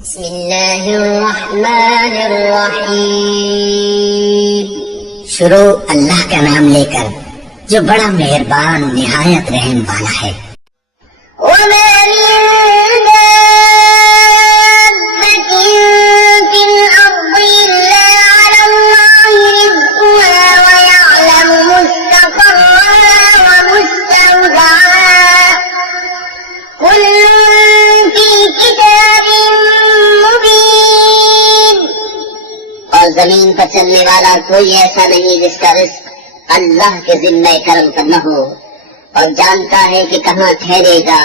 बिस्मिल्लाहिर्रहमानिर्रहीम। शुरू अल्लाह का नाम लेकर जो बड़ा मेहरबान निहायत रहम वाला है। जमीन पर चलने वाला कोई ऐसा नहीं जिसका रिस्क अल्लाह के जिम्मे करम पर न हो, और जानता है कि कहाँ ठहरेगा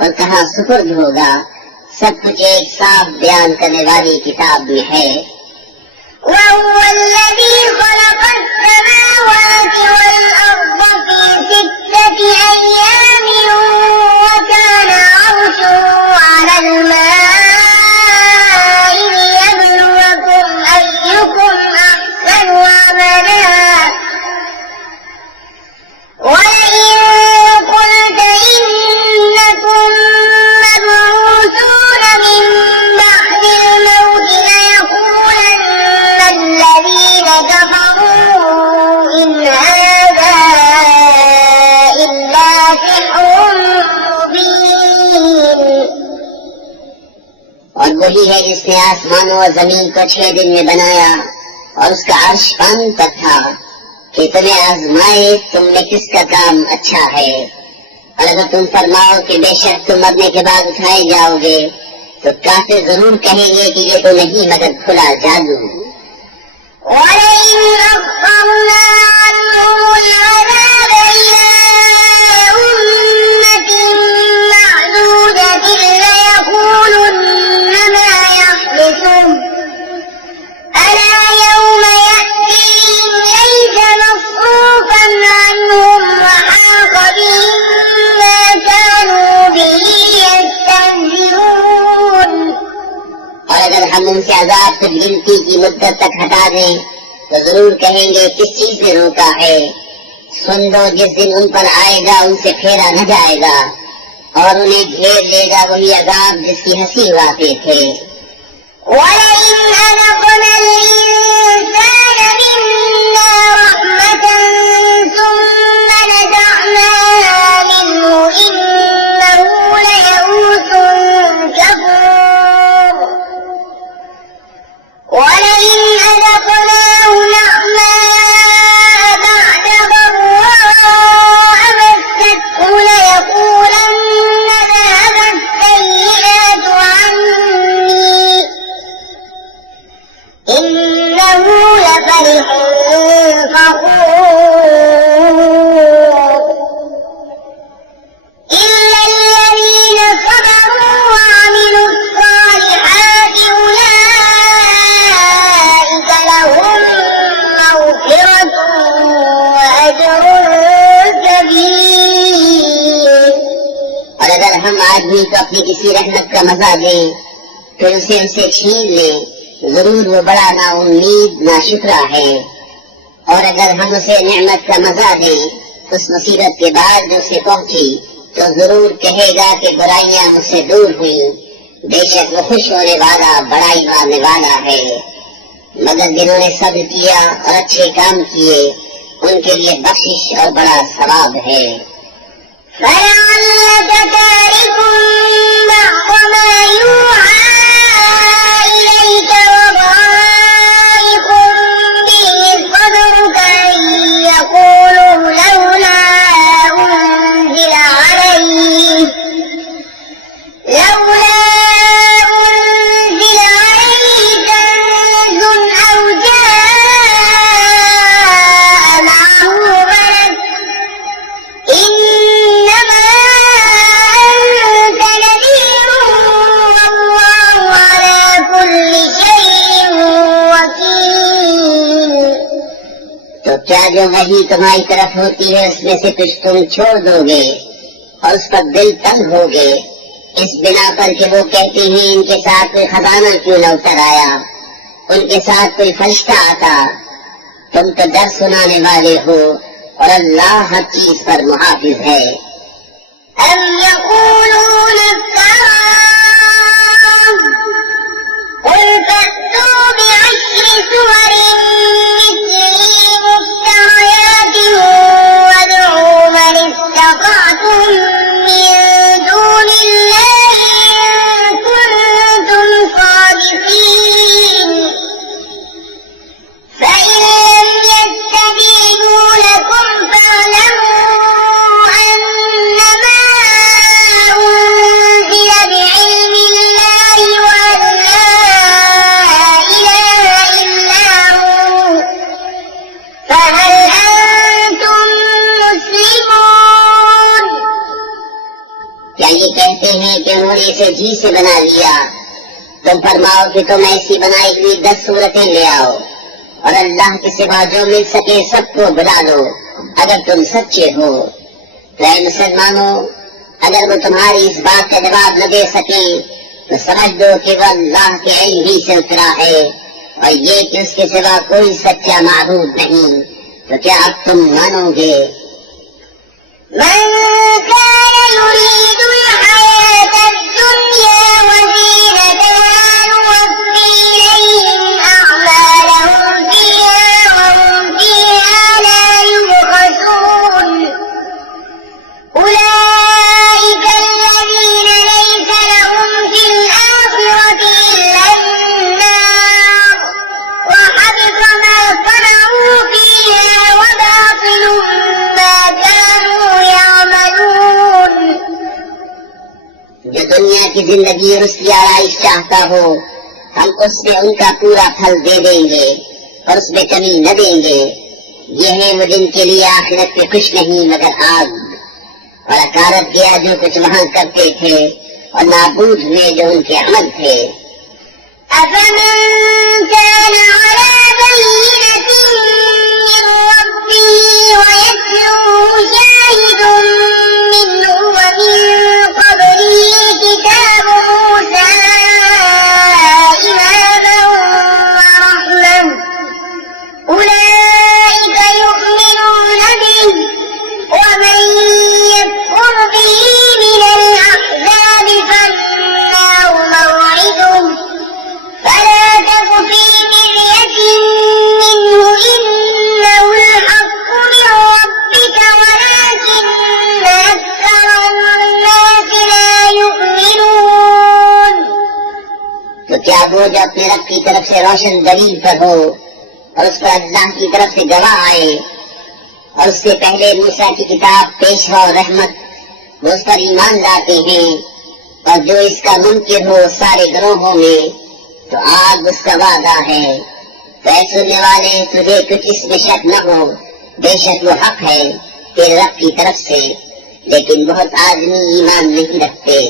और कहाँ सुपुर्द होगा। सब कुछ एक साफ बयान करने वाली किताब में है। और वही है जिसने आसमानों और जमीन को 6 दिन में बनाया और उसका अर्श पानी पर था कि तुम्हें आजमाए तुम में किसका काम अच्छा है। और अगर तुम फरमाओ कि बेशक तुम मरने के बाद उठाए जाओगे तो काफिर जरूर कहेंगे कि ये तो नहीं मगर खुला जादू। अगर हम उनसे अज़ाब से गिनती की मुद्दत तक हटा दें तो जरूर कहेंगे किस चीज से रोका है। सुन लो, जिस दिन उन पर आएगा उनसे फेरा न जाएगा और उन्हें घेर लेगा वही अज़ाब जिसकी हंसी उड़ाते थे। हम आदमी को अपनी किसी रहमत का मजा दें फिर उसे छीन लें, जरूर वो बड़ा नाउम्मीद नाशुक्रा है। और अगर हम उसे नेमत का मजा दें उस मुसीबत के बाद जो उसे पहुंची तो जरूर कहेगा कि बुराइयां मुझसे दूर हुई। बेशक वो खुश होने वाला बड़ाई मानने वाला है। मगर जिन्होंने सब्र किया और अच्छे काम किए उनके लिए बख्शिश और बड़ा सवाब है। क्या जो वही तुम्हारी तरफ होती है उसमें से कुछ तुम छोड़ दोगे और उस पर दिल तंग होगे इस बिना पर कि वो कहते हैं इनके साथ कोई खजाना क्यों न उतर आया, उनके साथ कोई फरिश्ता आता। तुम तो डर सुनाने वाले हो और अल्लाह हर चीज पर मुहाफिज है। से जी से बना लिया। तुम फरमाओ कि तुम ऐसी बनाई हुई 10 सूरतें ले आओ और अल्लाह के सिवा जो मिल सके सबको बुला लो अगर तुम सच्चे हो। तो ऐ मुसलमानों, अगर वो तुम्हारी इस बात का जवाब न दे सके तो समझ दो कि वह अल्लाह के इल्म ही से उतरा है और ये कि उसके सिवा कोई सच्चा माबूद नहीं। तो क्या अब तुम मानोगे? दुनिया की जिंदगी और उसकी आराइश चाहता हो, हम उसमें उनका पूरा फल दे देंगे और उसमें कमी न देंगे। ये है वो जिनके लिए आखिरत में कुछ नहीं मगर आग। और अकारत किया जो कुछ वहाँ करते थे और नाबूद हुए जो उनके अमल थे। क्या वो जो अपने रब की तरफ से रोशन दलील पर हो और उस पर अल्लाह की तरफ से गवाह आए और उससे पहले मूसा की किताब पेश हो रहमत, वो उस पर ईमान लाते हैं और जो इसका मुनकिर हो सारे ग्रोहों में, तो आग उसका वादा है। तो ऐ सुनने वाले, तुझे कुछ इसमें शक न हो, बेशक वो हक है तेरे रब की तरफ से, लेकिन बहुत आदमी ईमान नहीं रखते।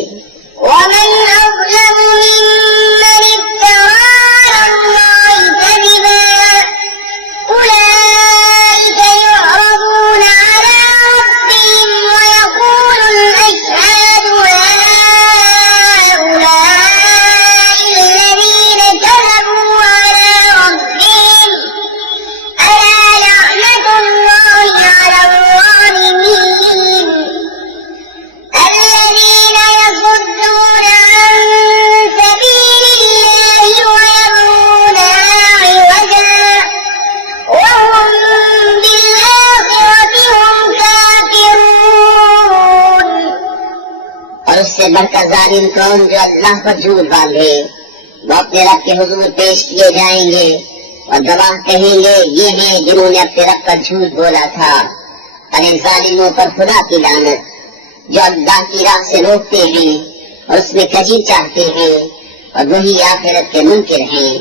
उससे बढ़कर जालिम कौन जो अल्लाह पर झूठ बांधे, वो अपने रब के हुजूर पेश किए जाएंगे और गवाह कहेंगे ये हैं जिन्होंने अपने रब पर झूठ बोला था। अरे जालिमों पर खुदा की लानत, जो अल्लाह की राह से रोकते हैं और उसमें कजी चाहते हैं और वही आखिरत के मुनकिर हैं।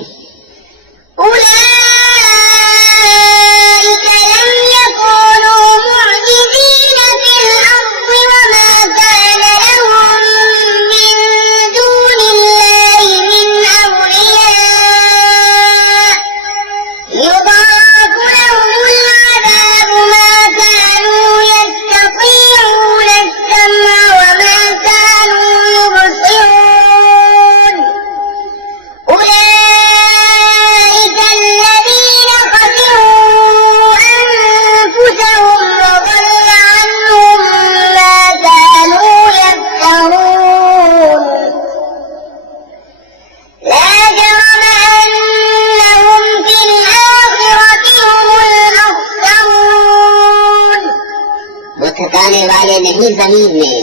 ठिकाने वाले नहीं जमीन में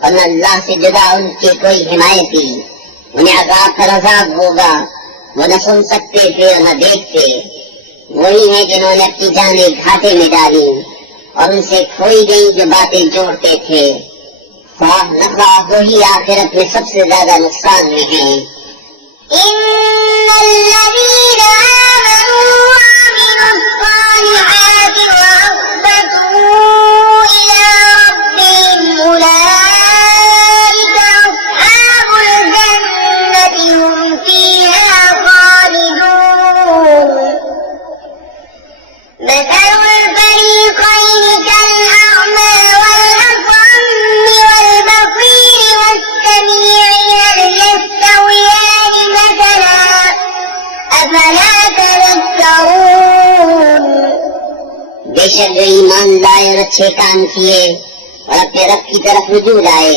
और न अल्लाह से जुदा उनके कोई हिमायती। उन्हें अज़ाब पर अज़ाब होगा, वो न सुन सकते थे और न देखते। वही है जिन्होंने अपनी जानें घाटे में डाली और उनसे खोई गई जो बातें जोड़ते थे। ख्वाह न ख्वाह वही आखिरत में सबसे ज्यादा नुकसान में है। बेशक जो ईमान लाए और अच्छे काम किए और अपने रब की तरफ रुजू लाए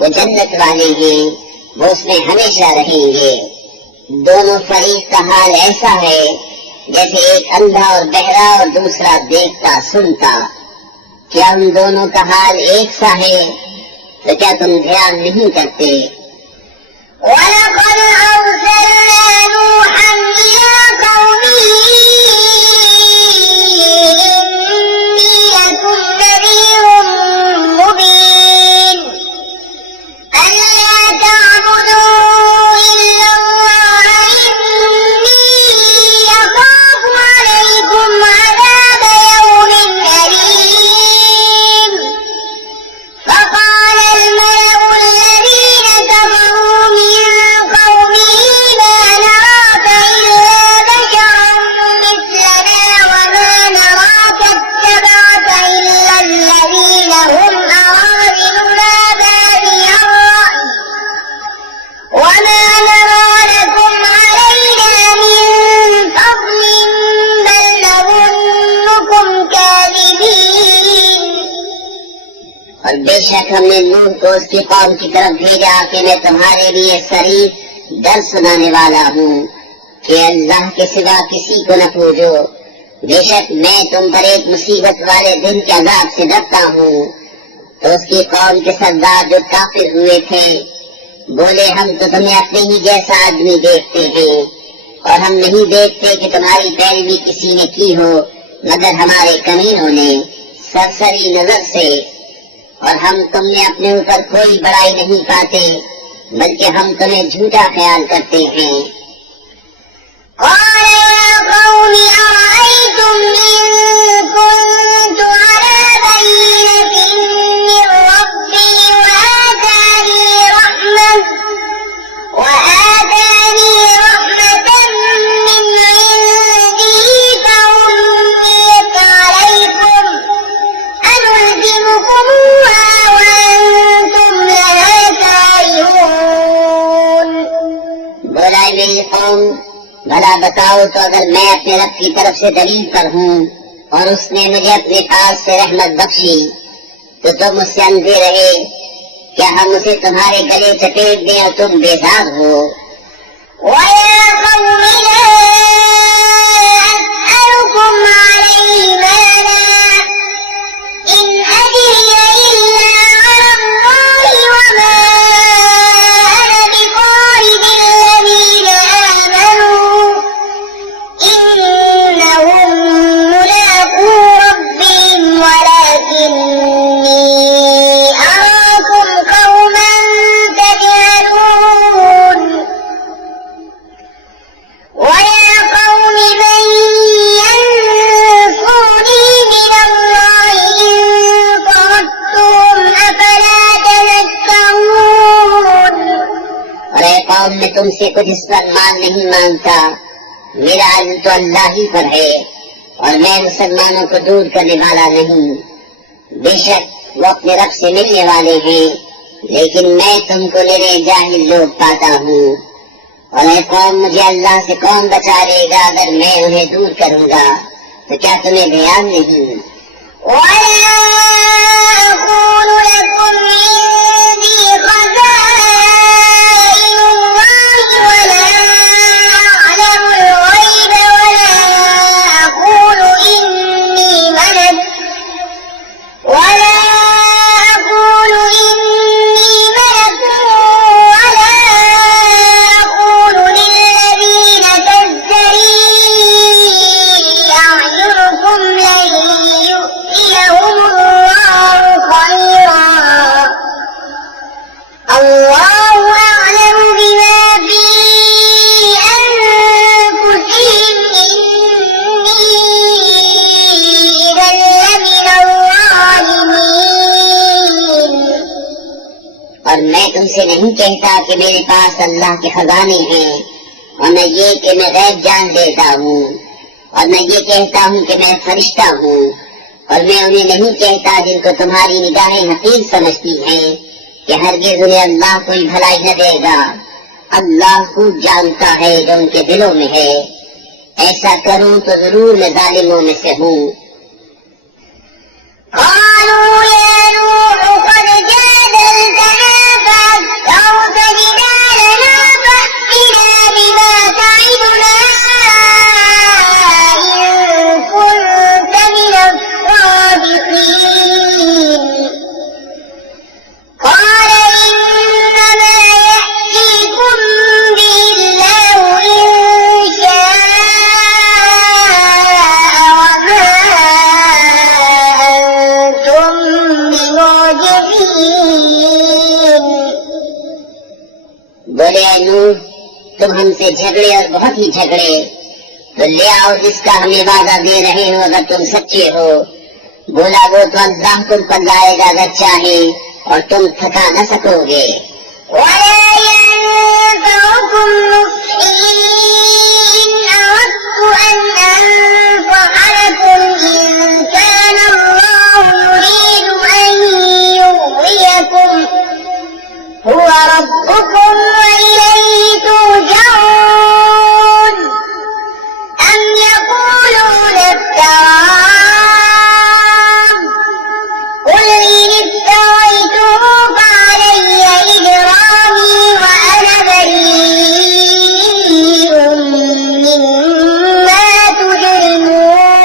वो जन्नत वाले हैं, वो उसमें हमेशा रहेंगे। दोनों फरीक का हाल ऐसा है जैसे एक अंधा और बहरा और दूसरा देखता सुनता। क्या उन दोनों का हाल एक सा है? तो क्या तुम ध्यान नहीं करते? वलक़द अर्सलना नूहन इला क़ौमिही इन्नी लकुम नज़ीरुम मुबीन अल्ला तअबुदू इल्लल्लाह इन्नी अख़ाफ़ु अलैकुम अज़ाब यौमिन अलीम। فقال الملأ الذين كفروا من قومه ما نراك إلا بشرا مثلنا وما نراك اتبعك إلا الذين هم أراذلنا بادي الرأي وما نرى لكم علينا من فضل بل نظنكم كاذبين। और बेशक हमने नूह को उसकी कौम की तरफ भेजा कि मैं तुम्हारे लिए शरीफ डर सुनाने वाला हूँ कि अल्लाह के सिवा किसी को न पूजो। बेशक मैं तुम पर एक मुसीबत वाले दिन के अज़ाब से डरता हूँ। तो उसकी कौम के सरदार जो काफिर हुए थे बोले, हम तो तुम्हें अपने ही जैसा आदमी देखते हैं और हम नहीं देखते कि तुम्हारी पैरवी किसी ने की हो मगर हमारे कमीनों ने सरसरी नजर से, और हम तुमने अपने ऊपर कोई बड़ाई नहीं पाते बल्कि हम तुम्हें झूठा ख्याल करते हैं। قال يا قوم أرأيتم إن كنت على بينة من ربي وآتاني رحمة من عنده فعميت عليكم أنلزمكموها وأنتم لها كارهون। बोला, मेरी कौम भला बताओ तो अगर मैं अपने रब की तरफ से दलील पर हूँ और उसने मुझे अपने पास से रहमत बख्शी तो तुम मुझसे अंधे रहे, क्या हम उसे तुम्हारे गले चपेट दें और तुम बेजार हो? ويا قوم لا أسألكم عليه مالا إن أجري إلا على الله وما أنا بطارد الذين آمنوا إنهم ملاقو ربهم ولكني أراكم قوما تجهلون। ويا قوم من ينصرني من الله إن طردتهم أفلا تذكرون। और ऐ कौम मैं तुमसे कुछ इस पर मान नहीं मांगता, मेरा अज़्ज़ तो अल्लाह ही पर है और मैं मुसलमानों को दूर करने वाला नहीं। बेशक वो अपने रब से मिलने वाले हैं लेकिन मैं तुमको निरे जाहिल लोग पाता हूँ। और ऐ कौम मुझे अल्लाह से कौन बचा लेगा अगर मैं उन्हें दूर करूँगा? तो क्या तुम्हें ध्यान नहीं? ولا أقول لكم عندي خزائن الله ولا أعلم الغيب ولا أقول إني ملك ولا أقول للذين تزدري أعينكم لن يؤتيهم الله خيرا الله أعلم بما في أنفسهم إني إذا لمن الظالمين। और मैं तुमसे नहीं कहता कि मेरे पास अल्लाह के खजाने हैं और न ये कि मैं गैब जान लेता हूँ और न ये कहता हूँ कि मैं फरिश्ता हूँ, और मैं उन्हें नहीं कहता जिनको तुम्हारी निगाहें हकीर समझती हैं कि हरगिज़ उन्हें अल्लाह कोई भलाई न देगा। अल्लाह खूब जानता है जो उनके दिलों में है। ऐसा करूँ तो जरूर मैं जालिमों में से हूँ। قالوا يا نوح قد جادلتنا فأكثرت جدالنا فأتنا بما تعدنا إن كنت من الصادقين قال إنما يأتيكم به الله إن شاء وما أنتم بمعجزين बोले नूह, तुम हमसे झगड़े और बहुत ही झगड़े, तो ले आओ जिसका हमें वादा दे रहे हो अगर तुम सच्चे हो। बोला वो तो अल्लाह तुम पर लाएगा अगर चाहे और तुम थका न सकोगे। ولا ينفعكم نصحي إن أردت أن أنصح لكم إن كان الله يريد أن يغويكم هو ربكم وإليه ترجعون أم يقولون افتراه قل إن افتريته فعلي إجرامي وأنا بريء مما تجرمون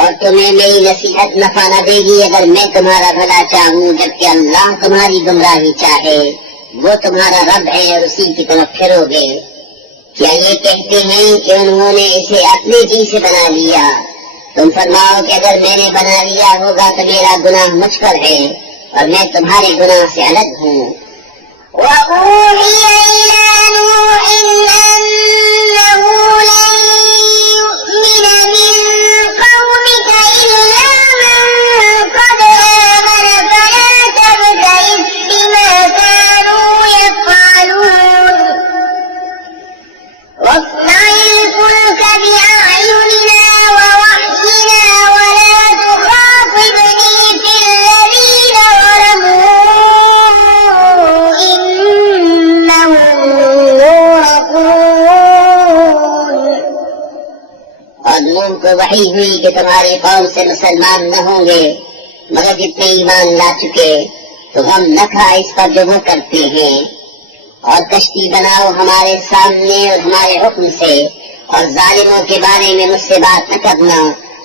और तुम्हें मेरी नसीहत नफा न देगी अगर मैं तुम्हारा भला चाहूँ, जबकि अल्लाह तुम्हारी गुमराही चाहे। वो तुम्हारा रब है और उसी की तरफ फिरोगे। क्या ये कहते हैं कि उन्होंने इसे अपने जी से बना लिया? तुम फरमाओ कि अगर मैंने बना लिया होगा तो मेरा गुनाह मुझ पर है और मैं तुम्हारे गुनाह से अलग हूँ। وأوحي إلى نوح أنه لن يؤمن من قومك إلا من قد آمن فلا تبتئس بما كانوا يفعلون واصنع الفلك بأعيننا ووحينا ولا تخاطبني في الذين ظلموا إنهم مغرقون और नूह को वही हुई कि तुम्हारी कौम से मुसलमान न होंगे मगर जितने ईमान ला चुके, तो हम न खा इस पर जो वो करते हैं। और कश्ती बनाओ हमारे सामने और हमारे हुक्म से, और जालिमों के बारे में मुझसे बात न करना,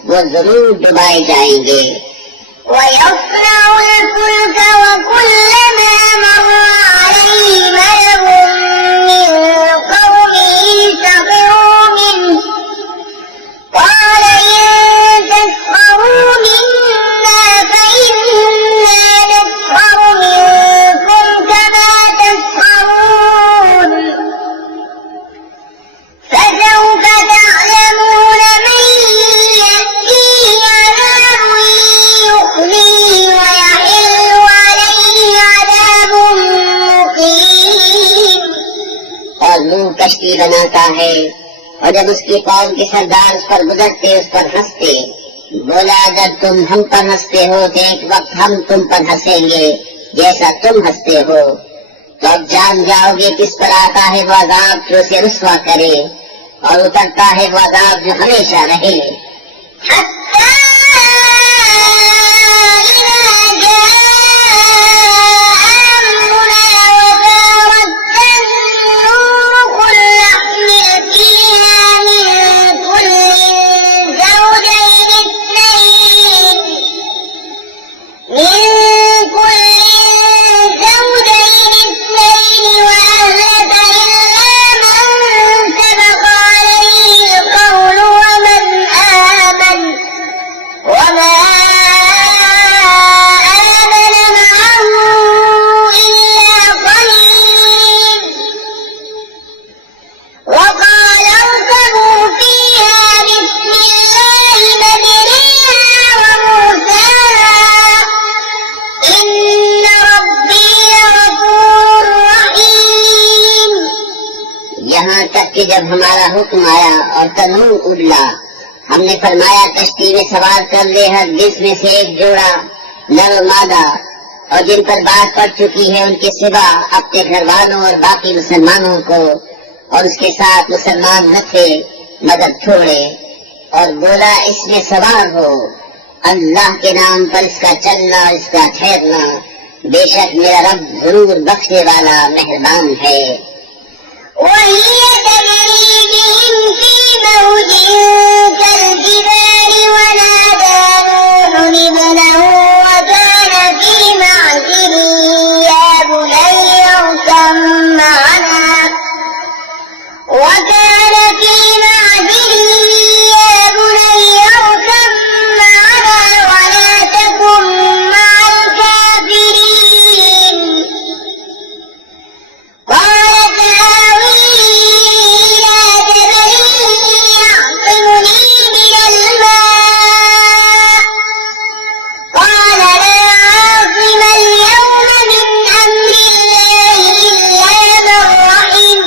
वो जरूर डुबाए जाएंगे। ويصنع الفلك وكلما مر عليه ملأ من قومه سخروا منه قال إن تسخروا منا فإنا نسخر منكم كما تسخرون فسوف تعلمون من يأتيه عذاب يخزيه ويحل عليه عذاب مقيم और नूह कश्ती बनाता है, और जब उसकी कौम के सरदार उस पर गुजरते उस पर हंसते। बोला अगर तुम हम पर हंसते हो तो एक वक्त हम तुम पर हंसेंगे जैसा तुम हंसते हो। तो अब जान जाओगे किस पर आता है वो अजाब जो उसे रुस्वा करे, और उतरता है वो अजाब जो हमेशा रहे। حتى إذا جاء أمرنا وفارت النور قل نحمل فيها من كل زوجين اثنين وأهلك إلا من سبق عليه القول ومن آمن وما آمن معه إلا قليل وقال اركبوا فيها بسم الله مجريها ومرساها إن ربي لغفور رحيم यहाँ तक कि जब हमारा हुक्म आया और तनूर उड़ला, हमने फरमाया कश्ती में सवार कर ले हर जिसमें से एक जोड़ा नर और मादा, और जिन पर बात पड़ चुकी है उनके सिवा अपने घर वालों और बाकी मुसलमानों को, और उसके साथ मुसलमान न थे मगर थोड़े। और बोला इसमें सवार हो, अल्लाह के नाम पर इसका चलना और इसका ठहरना, बेशक मेरा रब जरूर बख्शने वाला मेहरबान है। وهي تجري بهم في موج كالجبال ونادى نوح ابنه وكان في معزل يا بني اركب معنا ولا تكن مع الكافرين قال سآوي إلى جبل يعصمني من الماء قال لا عاصم اليوم من أمر الله إلا من رحم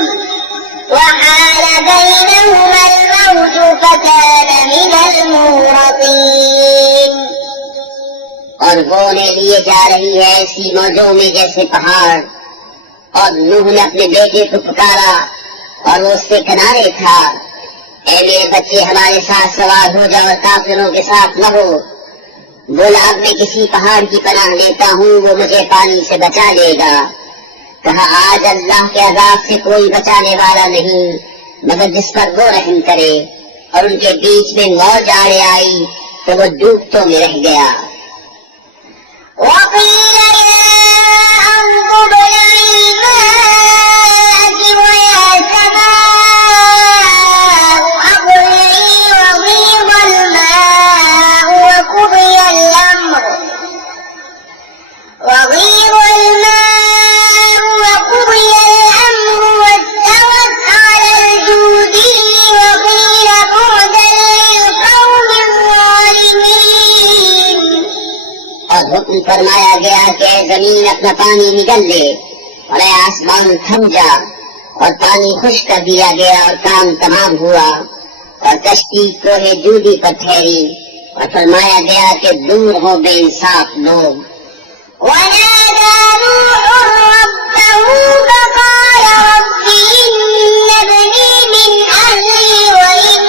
وحال بينهما الموج فكان من المغرقين। और वो उन्हें लिए जा रही है ऐसी मौजों में जैसे पहाड़। और नूह ने अपने बेटे को पुकारा और वो उससे किनारे था। ऐ मेरे बच्चे, हमारे साथ सवार हो जाओ, काफिरों के साथ न हो। बोला, अब मैं किसी पहाड़ की पनाह लेता हूँ, वो मुझे पानी से बचा लेगा। कहा, आज अल्लाह के अज़ाब से कोई बचाने वाला नहीं मगर जिस पर वो रहम करे। और उनके बीच में मौज आड़े आई तो वो डूबतों में रह गया। وقيل يا أرض ابلعي ماءك ويا سماء أقلعي وغيض الماء وقضي الأمر واستوت على الجودي وقيل بعدا للقوم الظالمين। और हुक्म फरमाया गया कि जमीन अपना पानी निगल ले और आसमान थम जा। और पानी खुश कर दिया गया और काम तमाम हुआ। और कश्ती कोहे जूदी पर ठहरी और फरमाया गया कि दूर हो बेइंसाफ लोग। ونادى نوح ربه فقال رب إن ابني من أهلي وإن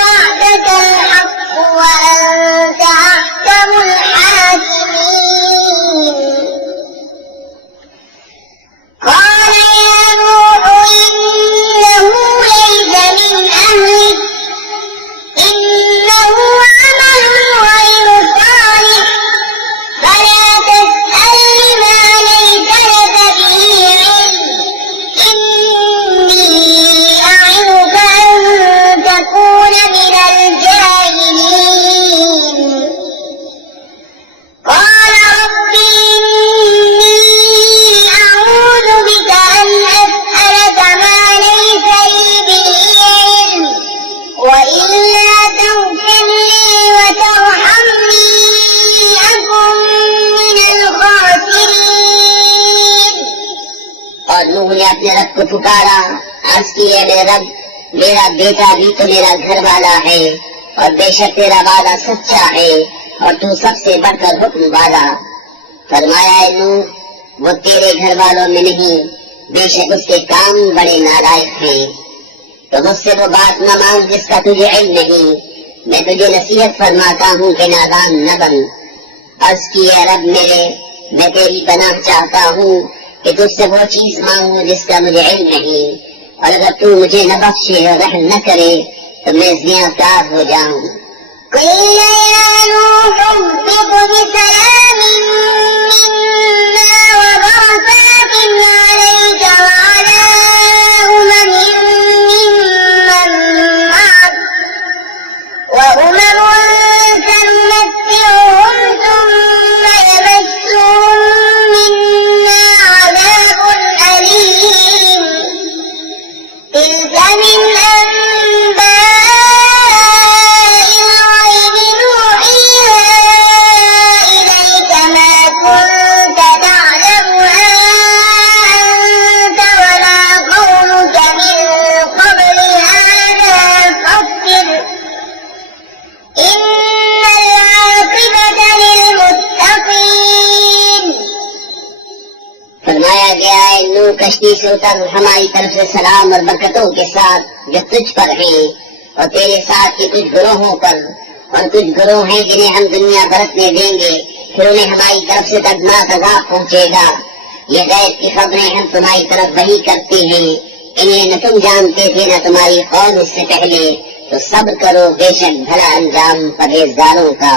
وعدك الحق وأنت أحكم الحاكمين قال يا نوح إنه ليس من أهلك إنه عمل غير صالح فلا تسألني ما ليس لك به علم إني أعظك أن تكون من الجاهلين قال رب إني أعوذ بك أن أسألك ما ليس لي به علم وإلا تغفر لي وترحمني أكن من الخاسرين। और नूह ने अपने रब को पुकारा, अर्ज की, है मेरे रब, मेरा बेटा भी तो मेरा घर वाला है और बेशक तेरा वादा सच्चा है और तू सबसे बढ़कर हुक्म वाला। फरमाया, नूह, वो तेरे घर वालों में नहीं, बेशक उसके काम बड़े नालायक हैं। तो मुझसे वो बात न मांग जिसका तुझे इल्म नहीं। मैं तुझे नसीहत फरमाता हूँ कि नादान न बन। अर्ज की, है रब मेरे, मैं तेरी पनाह चाहता हूँ कि तुझसे वो चीज मांगू जिसका मुझे इल्म नहीं। और अगर तू मुझे न बख्शे और रहम न करे तो मैं ज़ियाकार हो जाऊं। قيل يا نوح اهبط بسلام منا وبركات عليك وعلى أمم ممن معك وأمم سنمتعهم ثم يمسهم منا عذاب أليم تلك من أنباء الغيب نوحيها إليك ما كنت تعلمها أنت ولا قومك من قبل هذا فاصبر إن العاقبة للمتقين। फरमाया गया है, नूह कश्ती से उतर, हमारी तरफ से सलाम और बरकतों के साथ जो तुझ पर हैं और तेरे साथ के कुछ गुरोहों पर और कुछ गुरोह हैं जिन्हें हम दुनिया बरतने देंगे, फिर उन्हें हमारी तरफ से दर्दनाक अज़ाब पहुंचेगा। ये गैब की खबरें हम तुम्हारी तरफ वही करते हैं, इन्हें न तुम जानते थे न तुम्हारी कौम इससे पहले, तो सब्र करो, बेशक भला अंजाम परहेजगारों का।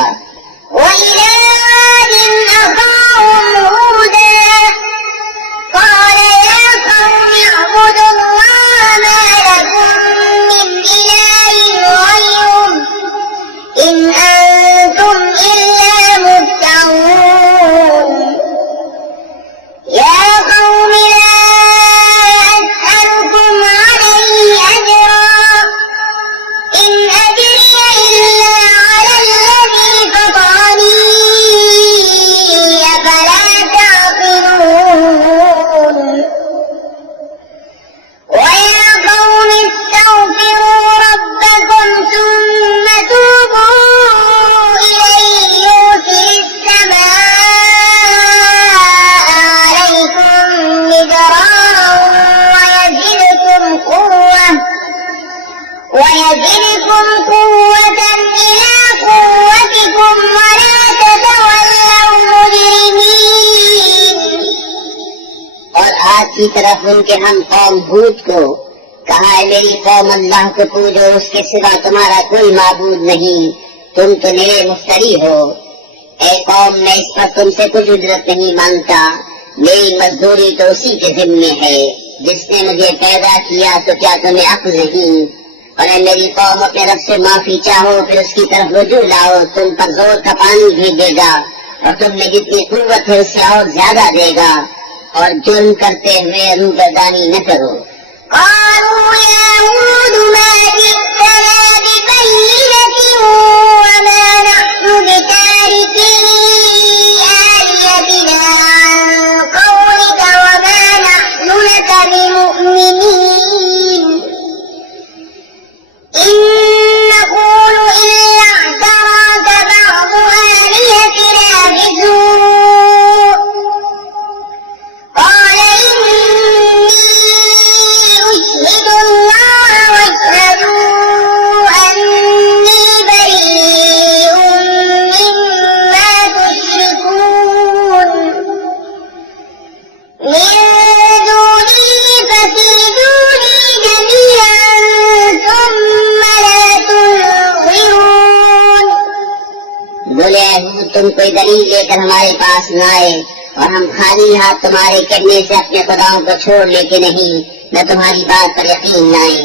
की तरफ उनके हम कौम हूद को कहा है, मेरी कौम अल्लाह को पूजो, उसके सिवा तुम्हारा कोई माबूद नहीं, तुम तो मेरे मुफ्तरी हो। ए कौम, मैं इस पर तुमसे कुछ उजरत नहीं मांगता, मेरी मजदूरी तो उसी के जिम्मे है जिसने मुझे पैदा किया, तो क्या तुम्हें अक्ल नहीं? और मेरी कौम, अपने रब से माफी चाहो, फिर उसकी तरफ रुजू लाओ, तुम पर जोर का पानी भी देगा और तुम में जितनी कुव्वत है उससे और ज्यादा देगा, और जुर्म करते हुए रूबरदानी न करो। तुम कोई दलील लेकर हमारे पास न आए और हम खाली हाथ तुम्हारे कहने से अपने खुदाओं को छोड़ लेते नहीं, न तुम्हारी बात पर यकीन न आए।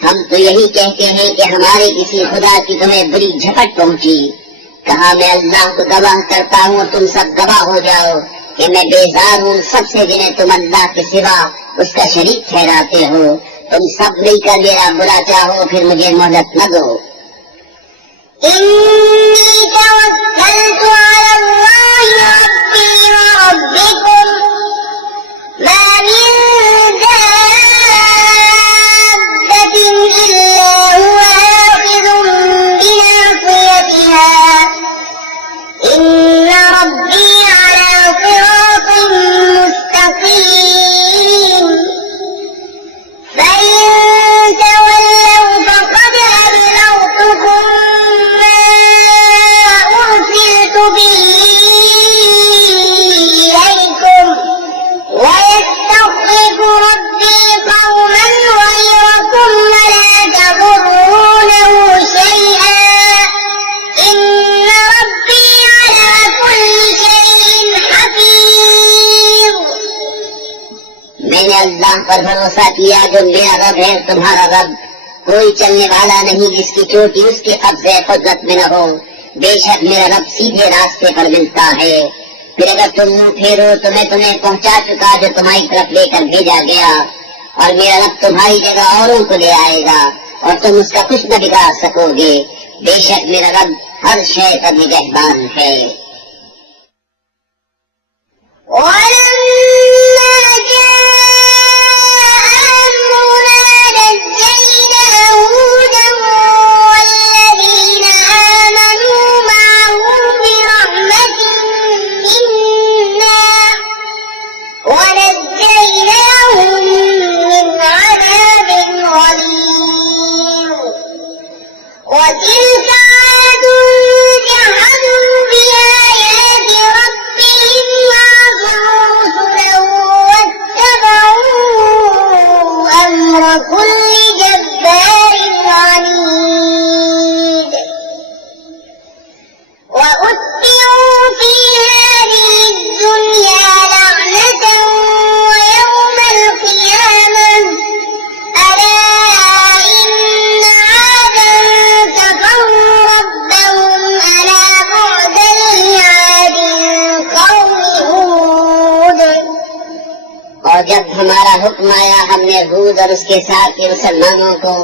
हम तो यही कहते हैं कि हमारे किसी खुदा की तुम्हें बुरी झपट पहुंची। कहा, मैं अल्लाह को गवाह करता हूँ, तुम सब गवाह हो जाओ कि मैं बेजार हूँ सबसे जिन्हें तुम अल्लाह के सिवा उसका शरीक ठहराते हो। तुम सब मिलकर मेरा बुरा चाहो, फिर मुझे मोहलत न दो। अल्लाह पर भरोसा किया जो मेरा रब है, तुम्हारा रब। कोई चलने वाला नहीं जिसकी चोटी उसके कब्जे कुदरत में न हो। बेशक मेरा रब सीधे रास्ते पर मिलता है। फिर अगर तुम मुंह फेरो तो मैं तुम्हें पहुंचा चुका जो तुम्हारी तरफ लेकर भेजा गया, और मेरा रब तुम्हारी जगह औरों को ले आएगा और तुम उसका कुछ न बिगाड़ सकोगे। बेशक मेरा रब हर शय का निगहबान है। وتلك عاد وكل جبار عنيد وأتبعوا في هذه الدنيا لعنة ويوم القيامة ألا إن عادا كفروا ربهم ألا بعدا لعاد قوم هود और जब हमारा हुक्म आया हमने हूद और उसके साथ के मुसलमानों को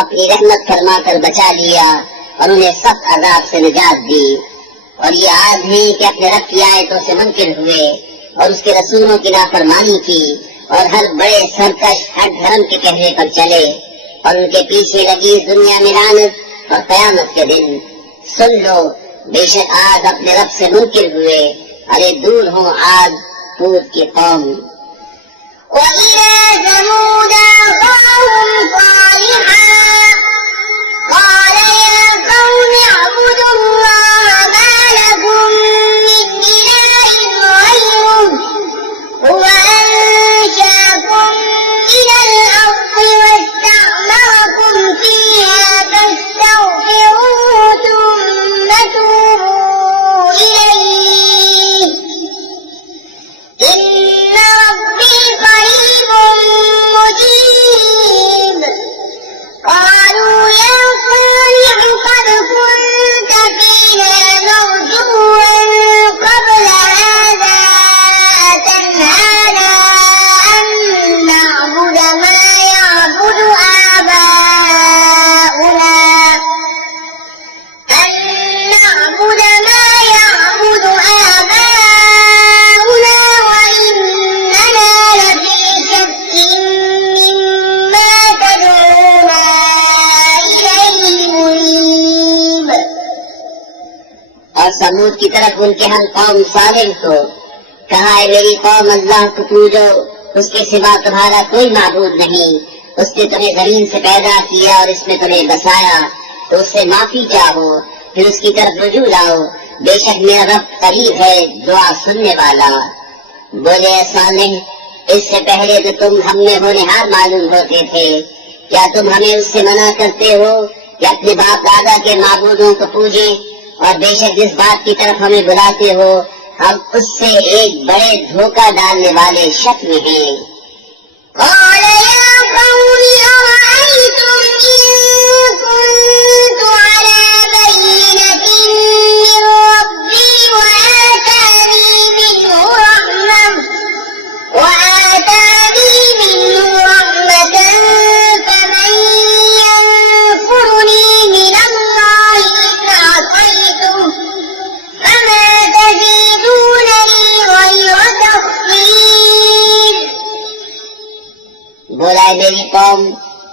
अपनी रहमत फरमाकर बचा लिया और उन्हें सख्त अजाब से निजात दी। और ये आज है कि अपने रब की आयतों से मुनकिर हुए और उसके रसूलों की नाफरमानी की और हर बड़े सरकश हर धर्म के कहने पर चले और उनके पीछे लगी इस दुनिया में लानत और क़यामत के दिन। सुन लो, बेशक आज अपने रब से मुनकिर हुए, अरे दूर हो आज हूद की कौम। وإلى ثمود أخاهم صالحا قال يا قوم اعبدوا الله ما لكم من إله غيره هو أنشأكم من الأرض واستعمركم فيها فاستغفروه ثم توبوا إليه إن ربي قريب مجيب قالوا يا صالح قد كنت فينا مرجوا قبل هذا أتنهانا أن نعبد ما يعبد آباؤنا وإننا لفي شك مما تدعونا إليه مريب और समूद की तरफ उनके हम कौम सालिह को कहा, है मेरी कौम अल्लाह को पूजो, उसके सिवा तुम्हारा कोई माबूद नहीं। उसने तुम्हें जमीन से पैदा किया और इसमें तुम्हें बसाया, तो उससे माफी चाहो, फिर उसकी तरफ रुजू लाओ। बेशक मेरा रब करीब है, दुआ सुनने वाला। बोले सालिह, इससे पहले तो तुम हमें होनहार मालूम होते थे, क्या तुम हमें उससे मना करते हो कि अपने बाप दादा के माबूदों को पूजे? और बेशक जिस बात की तरफ हमें बुलाते हो हम उससे एक बड़े धोखा डालने वाले शक में हैं। قال يا قوم أرأيتم إن كنت على بينة من ربي وآتاني منه رحمة فمن ينصرني من الله إن عصيته فما تزيدونني غير تخسير बोला, मेरी कौम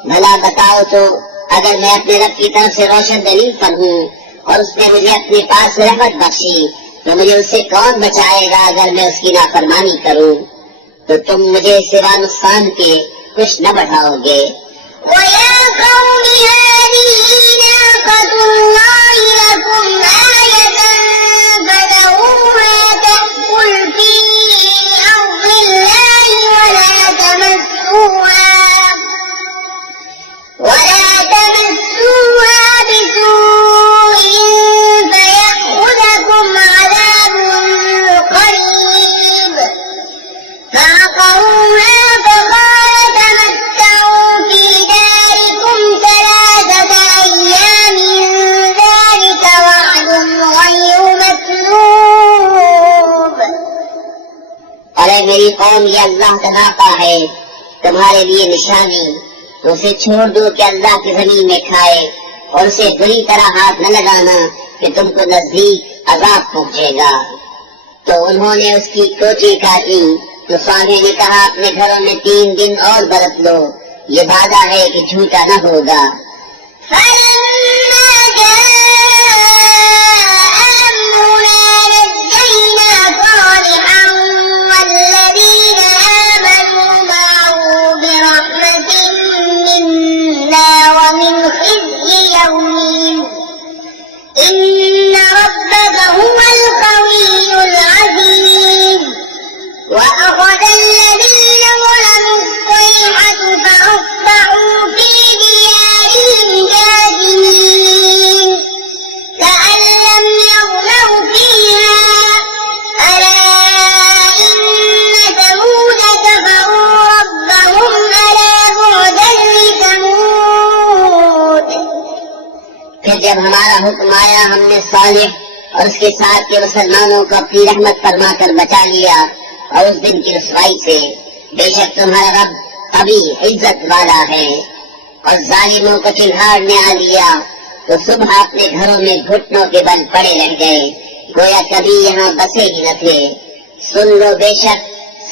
भला बताओ तो अगर मैं अपने रब की तरफ से रोशन दलील पर हूँ और उसने मुझे अपने पास रहमत बख्शी, तो मुझे उससे कौन बचाएगा अगर मैं उसकी नाफरमानी करूँ? तो तुम मुझे सिवा नुकसान के कुछ न बढ़ाओगे। ويا قوم هذه ناقة الله لكم آية فذروها تأكل في أرض الله ولا تمسوها بسوء فيأخذكم عذاب قريب فعقروها فقال تمتعوا في داركم 3 أيام ذلك وعد غير مكذوب अरे मेरी कौम, ये अल्लाह का नाका है तुम्हारे लिए निशानी, तो उसे छोड़ दो कि अल्लाह की जमीन में खाए और उसे बुरी तरह हाथ न लगाना कि तुमको नजदीक अजाब पहुँचेगा। तो उन्होंने उसकी कोची काटी, तो सालिह ने कहा अपने घरों में 3 दिन और बरत लो, ये वादा है कि झूठा न होगा। فلما جاء أمرنا نجينا صالحا والذين آمنوا معه برحمة منا ومن خزي يومئذ إن ربك هو القوي العزيز وأخذ الذين ظلموا الصيحة فأصبحوا फिर जब हमारा हुक्म आया हमने सालिह और उसके साथ के मुसलमानों को अपनी रहमत फरमा कर बचा लिया और उस दिन की रुसवाई से। बेशक तुम्हारा रब कभी इज्जत वाला है। और जालिमों को चिल्हाड़ने आ लिया तो सुबह अपने घरों में घुटनों के बल पड़े रह गए, गोया कभी यहाँ बसे ही न थे। सुन लो, बेशक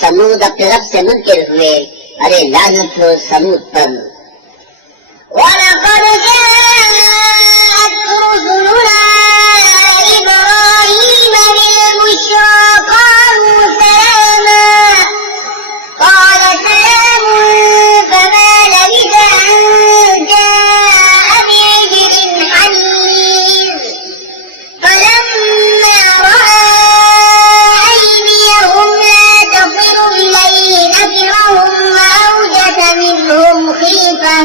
समूद अपने रब से मुनकिर हुए। अरे लानत हो समूद पर। وَلَقَدْ جَاءَتْ رُسُلُنَا إِبْرَاهِيمَ بِالْبُشْرَىٰ قَالُوا سَلَامًا قَالَ سَلَامٌ فَمَا لَبِثَ أَن جَاءَ بِعِجْلٍ حَنِيذٍ فَلَمَّا رَأَىٰ أَيْدِيَهُمْ لَا تَصِلُ إِلَيْهِ نَكِرَهُمْ وَأَوْجَسَ مِنْهُمْ خِيفَةً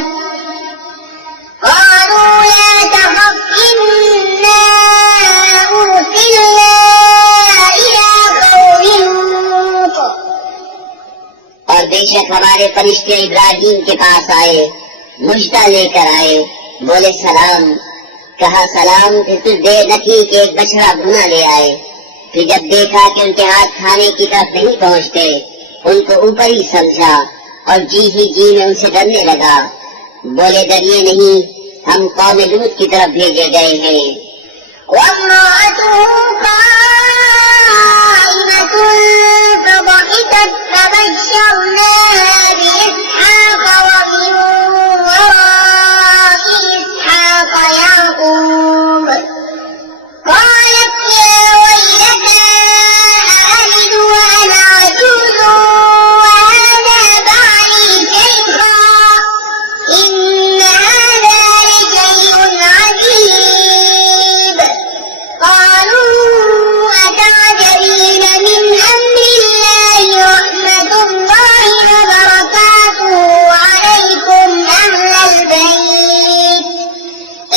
قالوا لا تخف إنا أرسلنا إلى قوم لوط। और बेशक हमारे फरिश्ते इब्राहिम के पास आए, मुजदा लेकर आए, बोले सलाम। कहा सलाम, फिर देर न की कि एक बछड़ा भुना ले आए। फिर जब देखा कि उनके हाथ खाने की तरफ नहीं पहुँचते, उनको ऊपर ही समझा और जी ही जी में उनसे डरने लगा। बोले डरिए नहीं, हम कौम लूत की तरफ भेजे गए हैं। وامرأته قائمة فضحكت فبشرناها بإسحاق ومن وراء إسحاق يعقوب قالت يا ويلتى أألد وأنا عجوز وهذا بعلي شيخا إن هذا لشيء عجيب قالوا أتعجبين من أمر الله رحمة الله وبركاته عليكم أهل البيت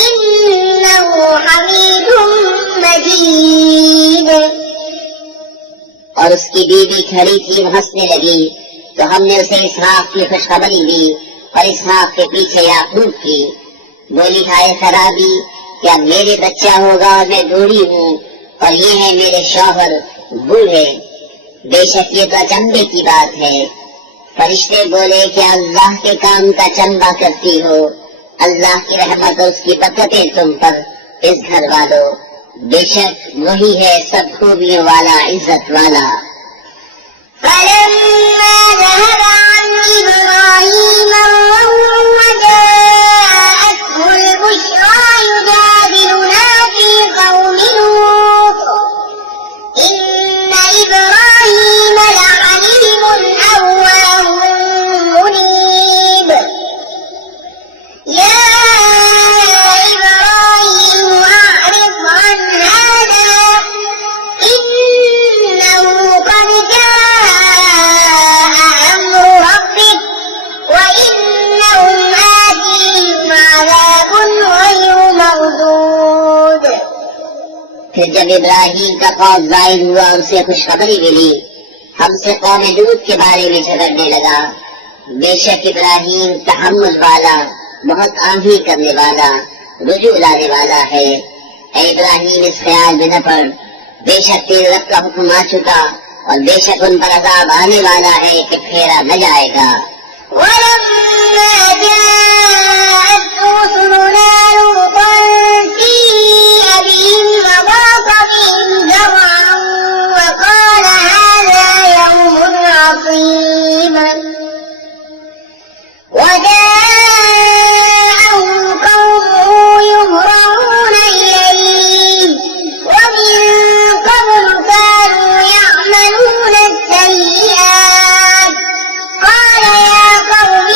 إنه حميد مجيد। और उसकी बीवी खड़ी थी, वो हंसने लगी तो हमने उसे इसहाक की खुशखबरी दी और इसहाक के पीछे याकूब की। बोली हाय खराबी, क्या मेरे बच्चा होगा और मैं बूढ़ी हूँ और ये है मेरे शौहर बूढ़े। बेशक ये तो अचंभे की बात है। फरिश्ते बोले क्या अल्लाह के काम का चंबा करती हो। अल्लाह की रहमत और उसकी बरकतें तुम पर इस घर वालों। बेशक वही है सब खूबियों वाला, इज्जत वाला। فلما ذهب عن إبراهيم الروع وجاءته البشرى يجادلنا في قوم لوط إن إبراهيم لحليم أواه منيب يا إبراهيم أعرض عن هذا إنه قد جاء أمر ربك وإنهم آتيهم عذاب غير مردود। फिर जब इब्राहिम का खौफ जाहिर हुआ और उसे खुशखबरी मिली, हमसे कौम लूत के बारे में झगड़ने लगा। बेशक इब्राहिम तहम्मुल वाला, बहुत आंधी करने वाला, रुजू लाने वाला है। ऐ इब्राहिम इस ख्याल में न पड़, बेशक तेरे रब का हुक्म आ चुका और बेशक उन पर अजाब आने वाला है कि फेरा न जाएगा। ولما جاءت رسلنا لوطا سيء بهم وضاق بهم ذرعا وقال هذا يوم عصيب وجاءه قومه يهرعون إليه ومن قبل كانوا يعملون السيئات قال يا قوم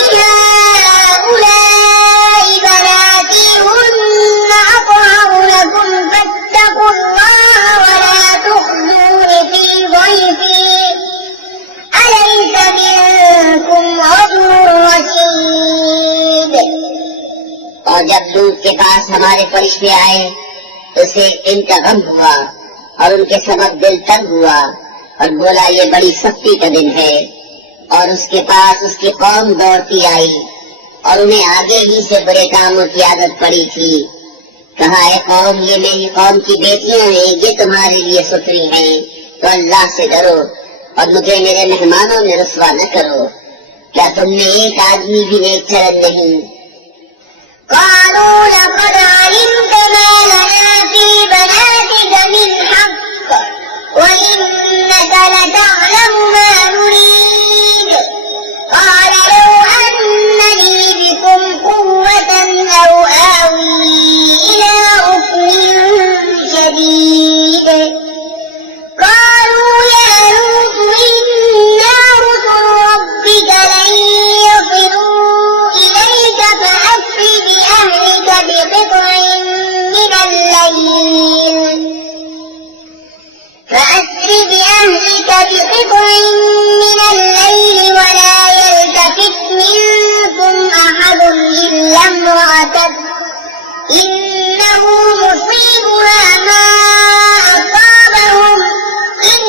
هؤلاء بناتي هن أطهر لكم فاتقوا الله ولا تخزون في ضيفي أليس منكم رجل رشيد। और जब लूत के पास हमारे फरिश्ते आए उसे इनका गम हुआ और उनके सबब दिल तंग हुआ और बोला ये बड़ी सख्ती का दिन है। और उसके पास उसकी कौम दौड़ती आई और उन्हें आगे ही से बुरे कामों की आदत पड़ी थी। कहा, है कौम, ये मेरी कौम की बेटियां हैं, ये तुम्हारे लिए सुथरी हैं, तो अल्लाह से डरो और मुझे मेरे मेहमानों में रुस्वा न करो। क्या तुमने एक आदमी भी नेक चलन नहीं? قالوا لقد علمت ما لنا في بناتك من حق وإنك لتعلم ما نريد قال لو أن لي بكم قوة أو آوي إلى ركن شديد قالوا يا لوط إنا رسل ربك لن يصلوا إليك فأسر بأهلك بقطع من الليل ولا يلتفت منكم أحد إلا امرأتك إنه مصيبها ما أصابهم إن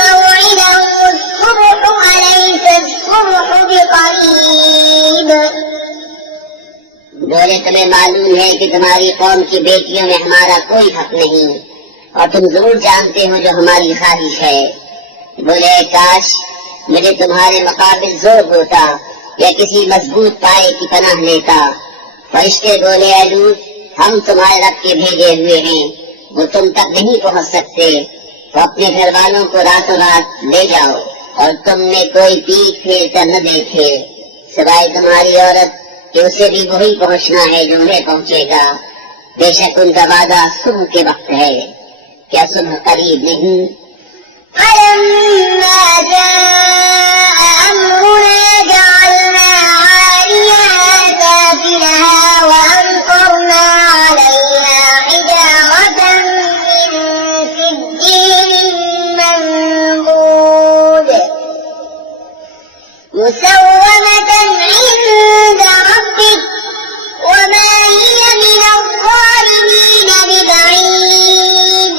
موعدهم الصبح أليس الصبح بقريب। बोले, तुम्हें मालूम है कि तुम्हारी कौम की बेटियों में हमारा कोई हक नहीं और तुम जरूर जानते हो जो हमारी ख्वाहिश है। बोले, काश मुझे तुम्हारे मुकाबिल जोर होता या किसी मजबूत पाए की पनाह लेता। फरिश्ते बोले, ऐ लूत, हम तुम्हारे रब के भेजे हुए हैं, वो तुम तक नहीं पहुंच सकते, तो अपने घर वालों को रातों रात ले जाओ और तुमने कोई पीठ फेरकर न देखे सिवाय तुम्हारी औरत कि उसे भी वही पहुंचना है जो उन्हें पहुंचेगा। बेशक उनका वादा सुबह के वक्त है, क्या सुबह करीब नहीं? فلما جاء أمرنا جعلنا عاليها سافلها وأمطرنا عليها حجارة من سجيل منضود مسومة عند ربك وما هي من الظالمين ببعيد।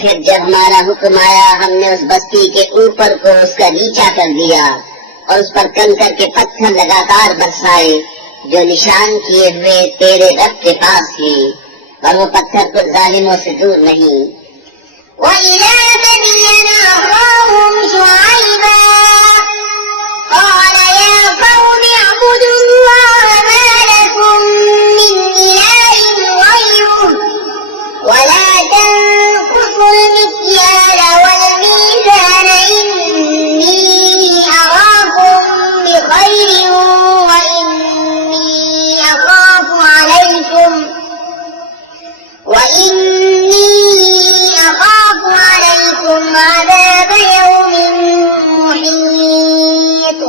फिर जब हमारा हुक्म आया, हमने उस बस्ती के ऊपर को उसका नीचा कर दिया और उस पर कंकर के पत्थर लगातार बरसाए जो निशान किए हुए तेरे रब के पास थे, और वो पत्थर कुछ जालिमों से दूर नहीं। وإلى مدين أخاهم شعيبا قال يا قوم اعبدوا الله ما لكم من إله غيره ولا تنقصوا المكيال والميزان إني أراكم بخير وإني أخاف عليكم عذاب يوم محيط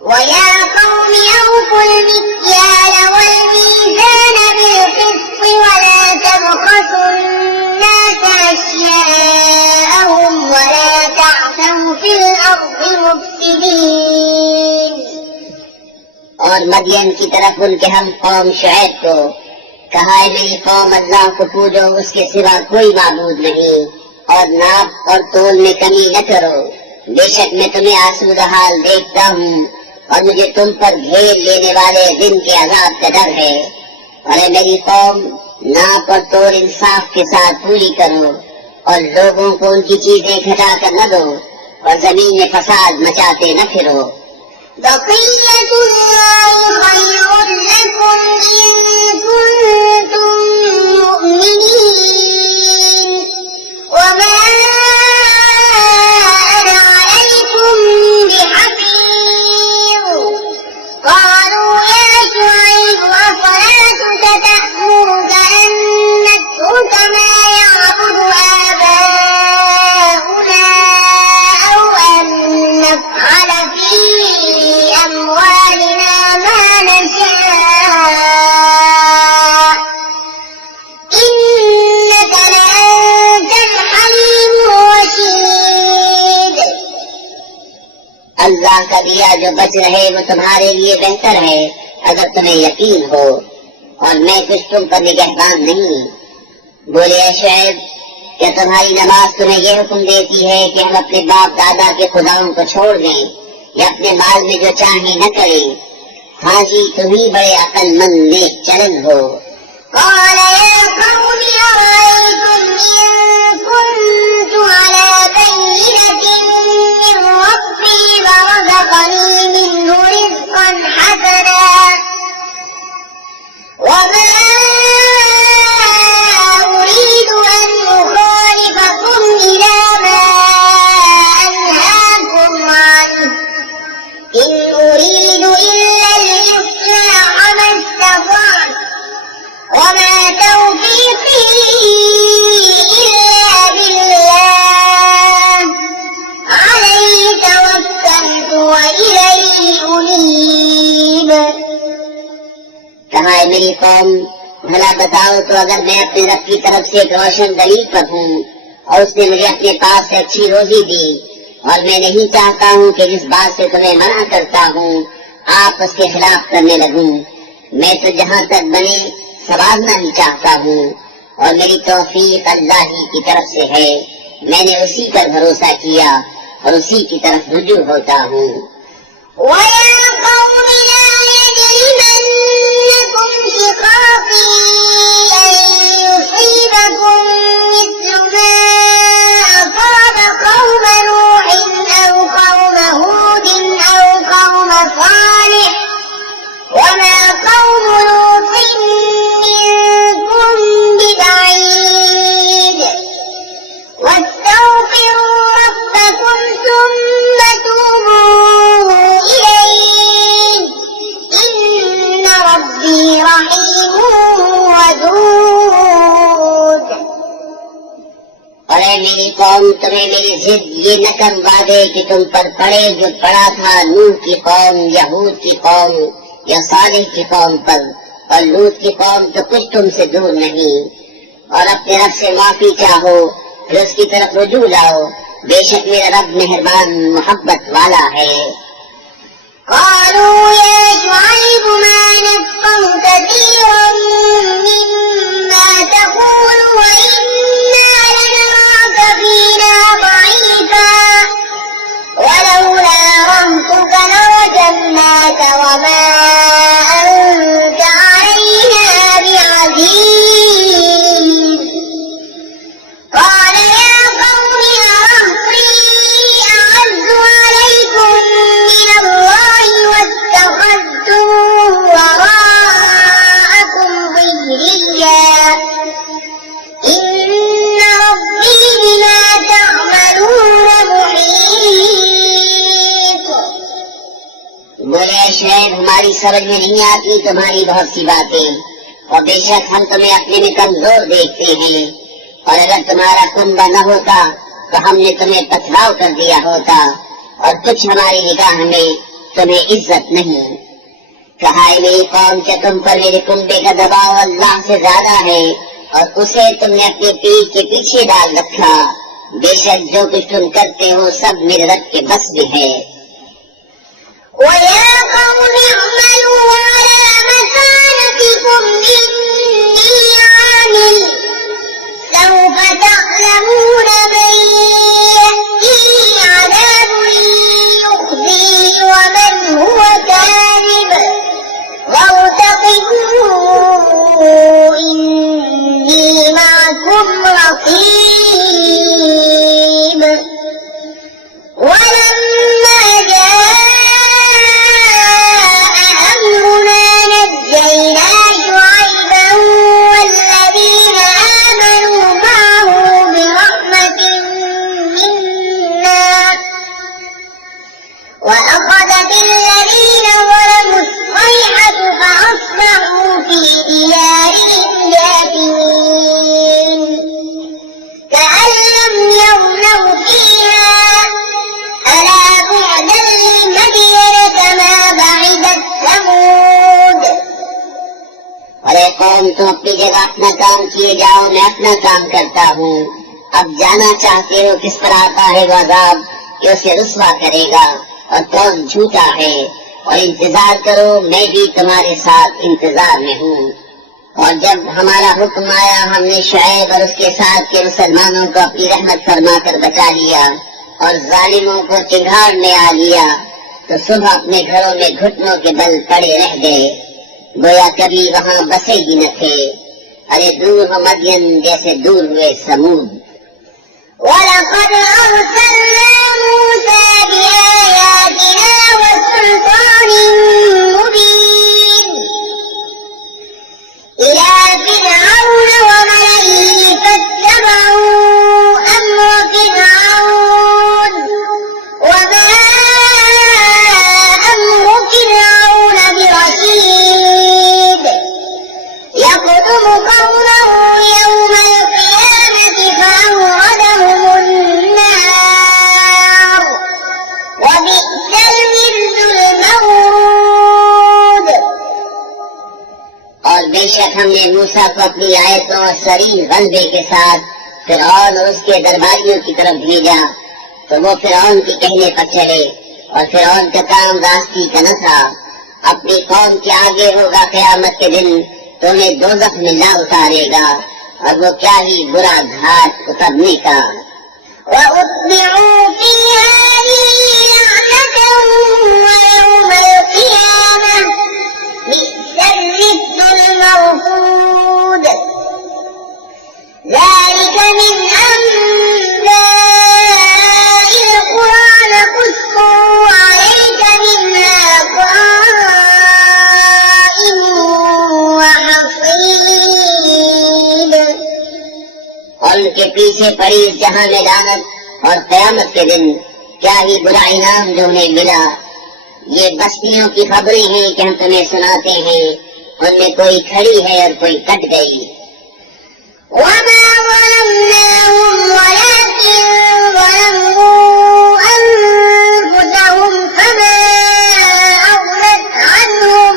ويا قوم أوفوا المكيال والميزان بالقسط ولا تبخسوا الناس أشياءهم ولا تعثوا في الأرض مفسدين। और मदियन की तरफ उनके हम कौम शुएब को कहा, है मेरी कौम, अल्लाह को पूजो, उसके सिवा कोई माबूद नहीं, और नाप और तोल में कमी न करो। बेशक मैं तुम्हें आसूदा हाल देखता हूँ और मुझे तुम पर घेर लेने वाले दिन के अजाब का डर है। और मेरी कौम, नाप और तोल इंसाफ के साथ पूरी करो और लोगों को उनकी चीजें घटा कर न दो और जमीन में फसाद मचाते न फिरो। بقية الله خير لكم إن كنتم مؤمنين وما أنا عليكم بحفيظ قالوا يا شعيب أصلاتك تأمرك أن نترك ما يعبد آباؤنا أو أن نفعل في أموالنا ما نشاء إنك لأنت الحليم الرشيد। अल्लाह का दिया जो बच रहे वो तुम्हारे लिए बेहतर है अगर तुम्हें यकीन हो, और मैं कुछ तुम पर निगहबान नहीं। बोले, ऐ शुएब, क्या तुम्हारी नमाज तुम्हें ये हुक्म देती है कि हम अपने बाप दादा के खुदाओं को छोड़ दें या अपने माल में जो चाहे न करें? हाँ जी, तुम ही बड़े अक्लमंद नेक चलन हो। قال يا قوم أرأيتم إن كنت على بينة من ربي ورزقني منه رزقا حسنا وما أريد أن أخالفكم إلى ما أنهاكم عنه إن أريد إلا الإصلاح ما استطعت وما توفيقي إلا بالله عليه توكلت وإليه أنيب। कहा मेरी कौम, भला बताओ तो अगर मैं अपने रब की तरफ से एक रोशन दलील पर हूँ और उसने मुझे अपने पास से अच्छी रोजी दी और मैं नहीं चाहता हूँ कि जिस बात से तुम्हें मना करता हूँ आप उसके खिलाफ करने लगूं। मैं तो जहाँ तक बने संवारना ही चाहता हूँ और मेरी तौफीक अल्लाह ही की तरफ से है। मैंने उसी पर भरोसा किया और उसी की तरफ रुजू होता हूँ। ويا قوم لا يجرمنكم شقاقي أن يصيبكم مثل ما أصاب قوم نوح أو قوم هود أو قوم صالح وما قوم لوط منكم ببعيد واستغفروا ربكم ثم توبوا إليه إن ربي رحيم ودود। और मेरी कौम, तुम्हें मेरी जिद ये न कर वादे कि तुम पर पड़े जो पड़ा था नूह की कौम, यहूद की कौम या सालेह की कौम पर, और लूत की कौम तो कुछ तुमसे दूर नहीं। और अपने रब से माफी चाहो फिर उसकी तरफ रुजू लाओ, बेशक मेरा रब मेहरबान मोहब्बत वाला है। قالوا يا شعيب ما نفقه كثيرا مما تقول وإنا لنراك فينا ضعيفا ولولا رهطك لرجمناك وما أنت علينا بعزيز قال يا قوم أرهطي أعز عليكم من الله واتخذتموه وراءكم ظهريا إن ربي بما تعملون محيط। बोले शायद हमारी समझ में नहीं आती तुम्हारी बहुत सी बातें, और बेशक हम तुम्हें अपने में कमजोर देखते हैं, और अगर तुम्हारा कुंभा न होता तो हमने तुम्हें पथराव कर दिया होता, और कुछ हमारी निगाह में तुम्हें इज्जत नहीं। कहा मेरी कौम, क्या तुम पर मेरे कुंभे का दबाव अल्लाह से ज्यादा है और उसे तुमने अपने पीठ के पीछे डाल रखा। बेशक जो कुछ तुम करते हो सब मेरे रब के बस में है। ويا قوم اعملوا على مكانتكم إني عامل سوف تعلمون من يأتيه عذاب يخزيه ومن هو كاذب وارتقبوا إني معكم رقيب। ولما جاء أمرنا نجينا شعيبا والذين آمنوا معه برحمة منا وأخذت الذين ظلموا الصيحة فأصبحوا في ديارهم جاثمين كأن لم يغنوا فيها ألا بعدا لمدين كما بعدت ثمود। अरे कौम, तुम अपनी जगह अपना काम किए जाओ, मैं अपना काम करता हूँ। अब जाना चाहते हो किस पर आता है वो अज़ाब कि उसे रुस्वा करेगा और कौन झूठा है, और इंतजार करो, मैं भी तुम्हारे साथ इंतजार में हूँ। और जब हमारा हुक्म आया हमने शुएब और उसके साथ के मुसलमानों को अपनी रहमत फरमा कर बचा लिया और जालिमों को चिंगाड़ में आ लिया, तो सुबह अपने घरों में घुटनों के बल पड़े रह गए, गोया कभी वहाँ बसे ही न थे। अरे दूर हो मदियन जैसे दूर हुए समूद। वलक़द अर्सलना मूसा बिआयातिना वसुल्तानिन मुबीन इला फिरऔन वमलइहि फत्तबऊ अम्र फिरऔन वमा अम्रु फिरऔन बिरशीद यक़दुमु क़ौमहु यौमल क़ियामति फ़अवरदहुमुन नार वबि'सल विर्दुल मवरूद। और बेशक हमने मूसा को अपनी आयतों और सरीर गलबे के साथ फिरौन और उसके दरबारियों की तरफ भेजा, तो वो फिरौन के कहने पर चले, और फिरौन का काम रास्ती का न था। अपनी कौम के आगे होगा क़यामत के दिन, तो उन्हें दोज़ख में ला उतारेगा, और वो क्या ही बुरा घाट उतरने का। वउत्बिऊ फी हादिहि लअनतन वयौमल क़ियामह बि'सल रिद्दुल मरफूद। ذلك من أنباء القرى نقصه عليك منها قائم وحصيد। और उनके पीछे पड़ी जहां में लानत और क़यामत के दिन क्या ही बुरा इनाम जो उन्हें मिला। ये बस्तियों की खबरें हैं कि हम तुम्हें सुनाते हैं, उनमें कोई खड़ी है और कोई कट गई। وما ظلمناهم ولكن ظلموا أنفسهم فما أغنت عنهم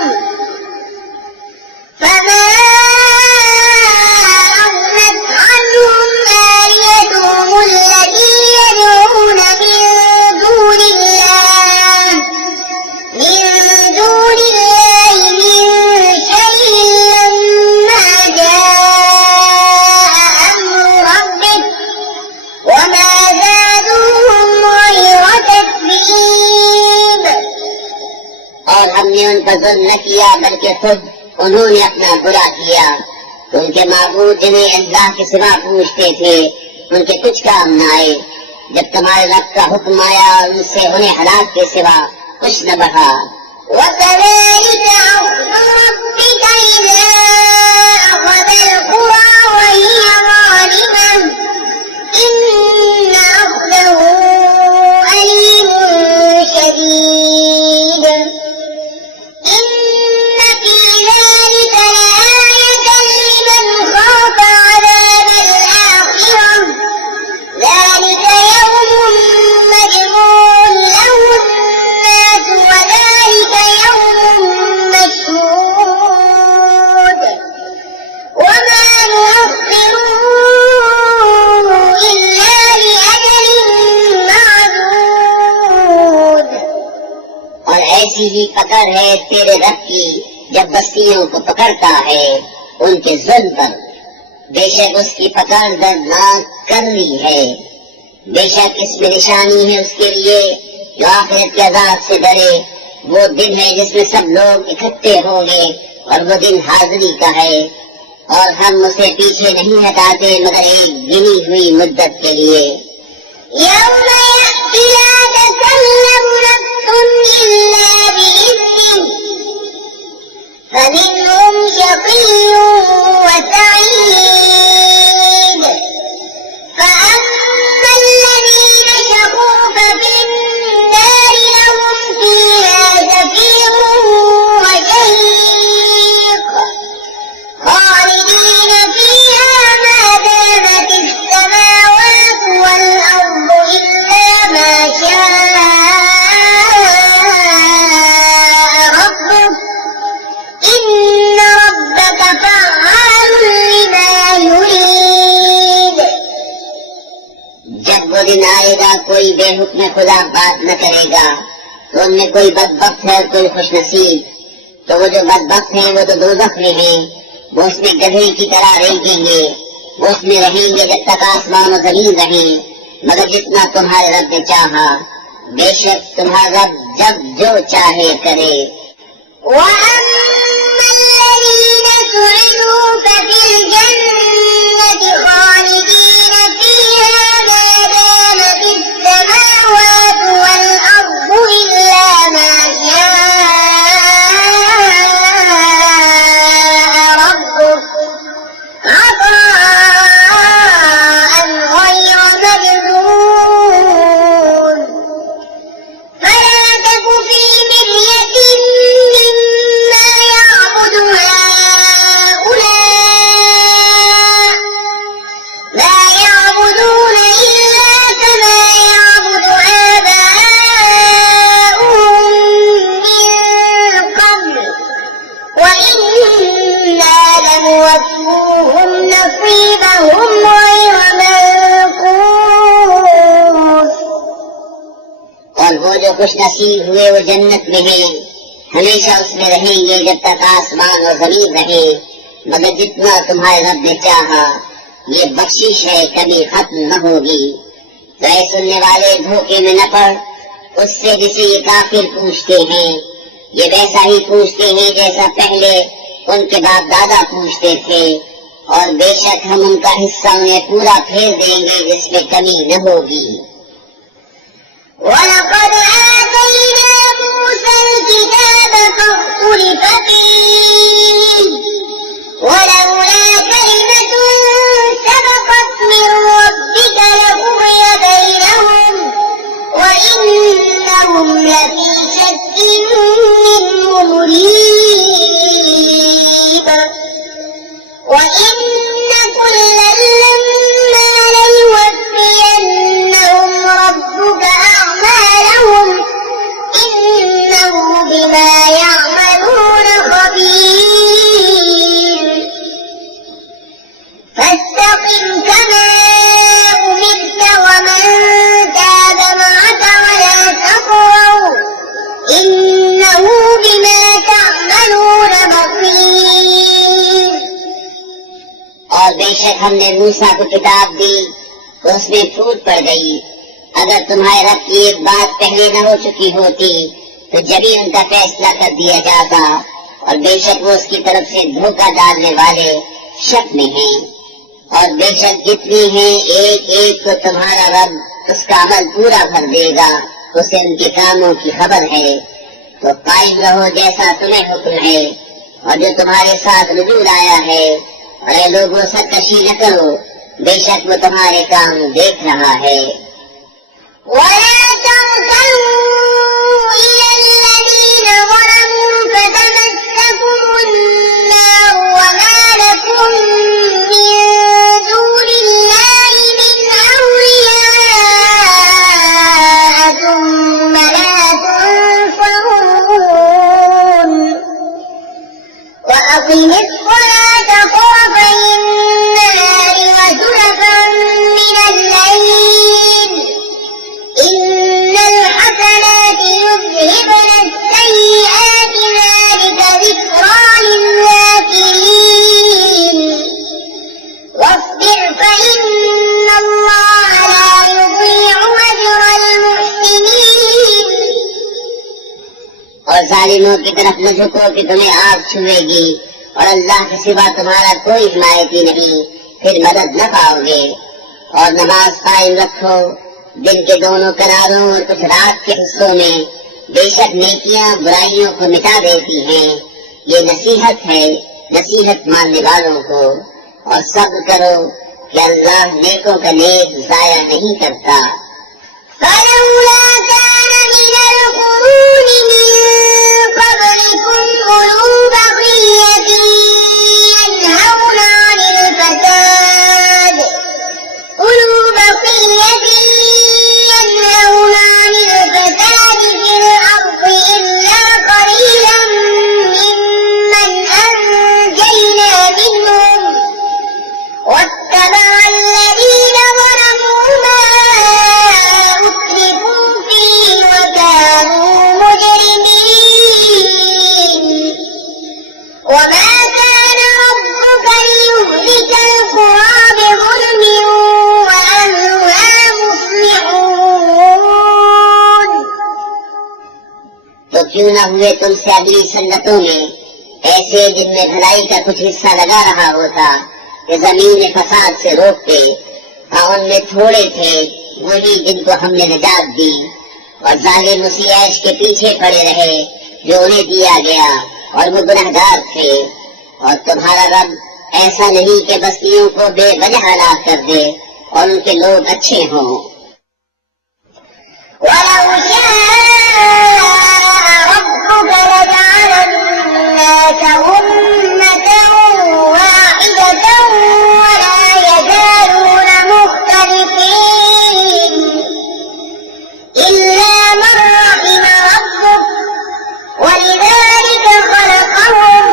آلهتهم التي يدعون من دون الله من شيء لما جاء أمر ربك وما زادوهم غير تتبيب। और हमने उन पर जुल्म न किया बल्कि खुद उन्होंने अपना बुरा किया। तो उनके माबूद जिन्हें अल्लाह के सिवा पूछते थे, उनके कुछ काम न आए। जब तुम्हारे रब का हुक्म आया, उनसे उन्हें हलाक के सिवा कुछ न बढ़ा। وكذلك أخذ ربك إذا أخذ القرى وهي ظالمة إن أخذه أليم شديد। إن في ذلك لآية لمن خاف عذاب الآخرة ذلك يوم مجموع له الناس وذلك يوم مشهود وما نؤخره إلا لأجل معدود। और ऐसी ही पकड़ है तेरे रब की जब बस्तियों को पकड़ता है उनके जुल्म पर। बेशक उसकी पकड़ दर्दनाक करनी है। बेशक इसमें निशानी है उसके लिए जो आखिरत के अज़ाब से डरे। वो दिन है जिसमें सब लोग इकट्ठे होंगे, और वो दिन हाजिरी का है, और हम उसे पीछे नहीं हटाते मगर एक गिनी हुई मुद्दत के लिए। يوم يأتي لا تكلم نفس إلا بإذنه فمنهم شقي وسعيد فأما الذين شقوا ففي النار لهم فيها زفير وشهيق خالدين فيها ما دامت السماوات والأرض إلا ما شاء ربك إن ربك فعال لما يريد। जब वो दिन आएगा कोई बेहुक्म खुदा बात न करेगा, तो उनमें कोई बदबख्त है और कोई खुशनसीब। तो वो जो बदबख्त हैं वो तो दोज़ख में हैं, वो उसमें गधे की तरह रहेंगे। वो उसमें रहेंगे जब तक आसमान और जमीन रहें, मगर जितना तुम्हारे रब ने चाहा। बेशक तुम्हारा रब जब जो चाहे करे। وأما الذين سعدوا ففي الجنة وَأَوْفُوهُمْ نَصِيبَهُمْ غَيْرَ مَنقُوصٍ। और वो जो खुश नसीब हुए वो जन्नत में हैं, हमेशा उसमें रहेंगे जब तक आसमान और जमीन रहे, मगर जितना तुम्हारे रब ने चाहा, ये बख्शिश है, कभी खत्म न होगी। तो ऐ सुनने वाले, धोखे में न पड़ उससे जिसे ये काफिर पूछते हैं। ये वैसा ही पूछते हैं जैसा पहले उनके बाप दादा पूछते थे, और बेशक हम उनका हिस्सा उन्हें पूरा फेर देंगे जिसमें कमी न होगी। وَلَقَدْ آتَيْنَا مُوسَى الْكِتَابَ فَاخْتُلِفَ فِيهِ وَلَوْلَا كَلِمَةٌ سَبَقَتْ مِنْ رَبِّكَ لَقُضِيَ بَيْنَهُمْ وَإِنَّهُمْ لَفِي شَكٍّ مِّنْهُ مُرِيبٍ وَإِنَّ كُلًّا لَّمَّا لَيُوَفِّيَنَّهُمْ رَبُّكَ أَعْمَالَهُمْ إِنَّهُ بِمَا يَعْمَلُونَ خَبِيرٌ فَاسْتَقِمْ كَمَا أُمِرْتَ وَمَن تَابَ مَعَكَ وَلَا تَطْغَوْا إِنَّهُ بِمَا تَعْمَلُونَ بَصِيرٌ। और बेशक हमने मूसा को किताब दी तो उसमें फूट पड़ गई। अगर तुम्हारे रब की एक बात पहले न हो चुकी होती तो जभी उनका फैसला कर दिया जाता, और बेशक वो उसकी तरफ से धोखा डालने वाले शक में हैं। और बेशक जितनी है एक एक को तुम्हारा रब उसका अमल पूरा भर देगा, उसे उनके कामों की खबर है। तो कायम रहो जैसा तुम्हें हुक्म है, और जो तुम्हारे साथ रुजूल आया है। और ये लोगों सरकशी न करो, बेशक वो तुम्हारे काम देख रहा है। وَلَا تَرْكَنُوا إِلَى الَّذِينَ ظَلَمُوا فَتَمَسَّكُمُ النَّارُ وَمَا لَكُم مِّن دُونِ اللَّهِ مِنْ أَوْلِيَاءَ ثُمَّ لَا تُنصَرُونَ وَأَقِمِ الصَّلَاةَ طَرَفَيِ النَّهَارِ وَزُلَفًا مِّنَ اللَّيْلِ إِنَّ الْحَسَنَاتِ يُذْهِبْنَ السَّيِّئَاتِ ذَلِكَ ذِكْرَىٰ لِلذَّاكِرِينَ وَاصْبِرْ فَإِنَّ اللَّهَ لَا يُضِيعُ أَجْرَ الْمُحْسِنِينَ। और जालिमों की तरफ न झुको कि तुम्हें आग छुएगी, और अल्लाह के सिवा तुम्हारा कोई हिमायती नहीं, फिर मदद न पाओगे। और नमाज कायम रखो दिन के दोनों करारों और कुछ रात के हिस्सों में, बेशक नेकियां बुराइयों को मिटा देती हैं। ये नसीहत है नसीहत मानने वालों को। और सब्र करो कि अल्लाह नेकों का नेक जाया नहीं करता। فَلَوْلَا كَانَ مِنَ الْقُرُونِ مِن قَبْلِكُمْ أُولُو بَقِيَّةٍ يَنْهَوْنَ عَنِ الْفَسَادِ فِي الْأَرْضِ إِلَّا قَلِيلًا مِّمَّنْ أَنجَيْنَا مِنْهُمْ وَاتَّبَعَ الَّذِينَ ظَلَمُوا مَا أُتْرِفُوا فِيهِ وَكَانُوا مُجْرِمِينَ وَمَا كَانَ رَبُّكَ لِيُهْلِكَ الْقُرَىٰ بِظُلْمٍ وَأَهْلُهَا مُصْلِحُونَ। तो क्यों न हुए तुमसे अगली सन्नतों में ऐसे जिनमें भलाई का कुछ हिस्सा लगा रहा होता कि जमीन फसाद से रोकते, और उनमें थोड़े थे वही जिनको हमने निजात दी। और जालिम उसी ऐश के पीछे पड़े रहे जो उन्हें दिया गया, और वो गुनहगार थे। और तुम्हारा रब ऐसा नहीं कि बस्तियों को बेवजह हलाक कर दे और उनके लोग अच्छे हों। وَلَوْ شَاءَ رَبُّكَ لَجَعَلَ النَّاسَ أُمَّةً وَاحِدَةً وَلَا يَزَالُونَ مُخْتَلِفِينَ إِلَّا مَن رَّحِمَ رَبُّكَ وَلِذَٰلِكَ خَلَقَهُمْ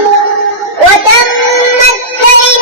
وَتَمَّتْ كَلِمَةُ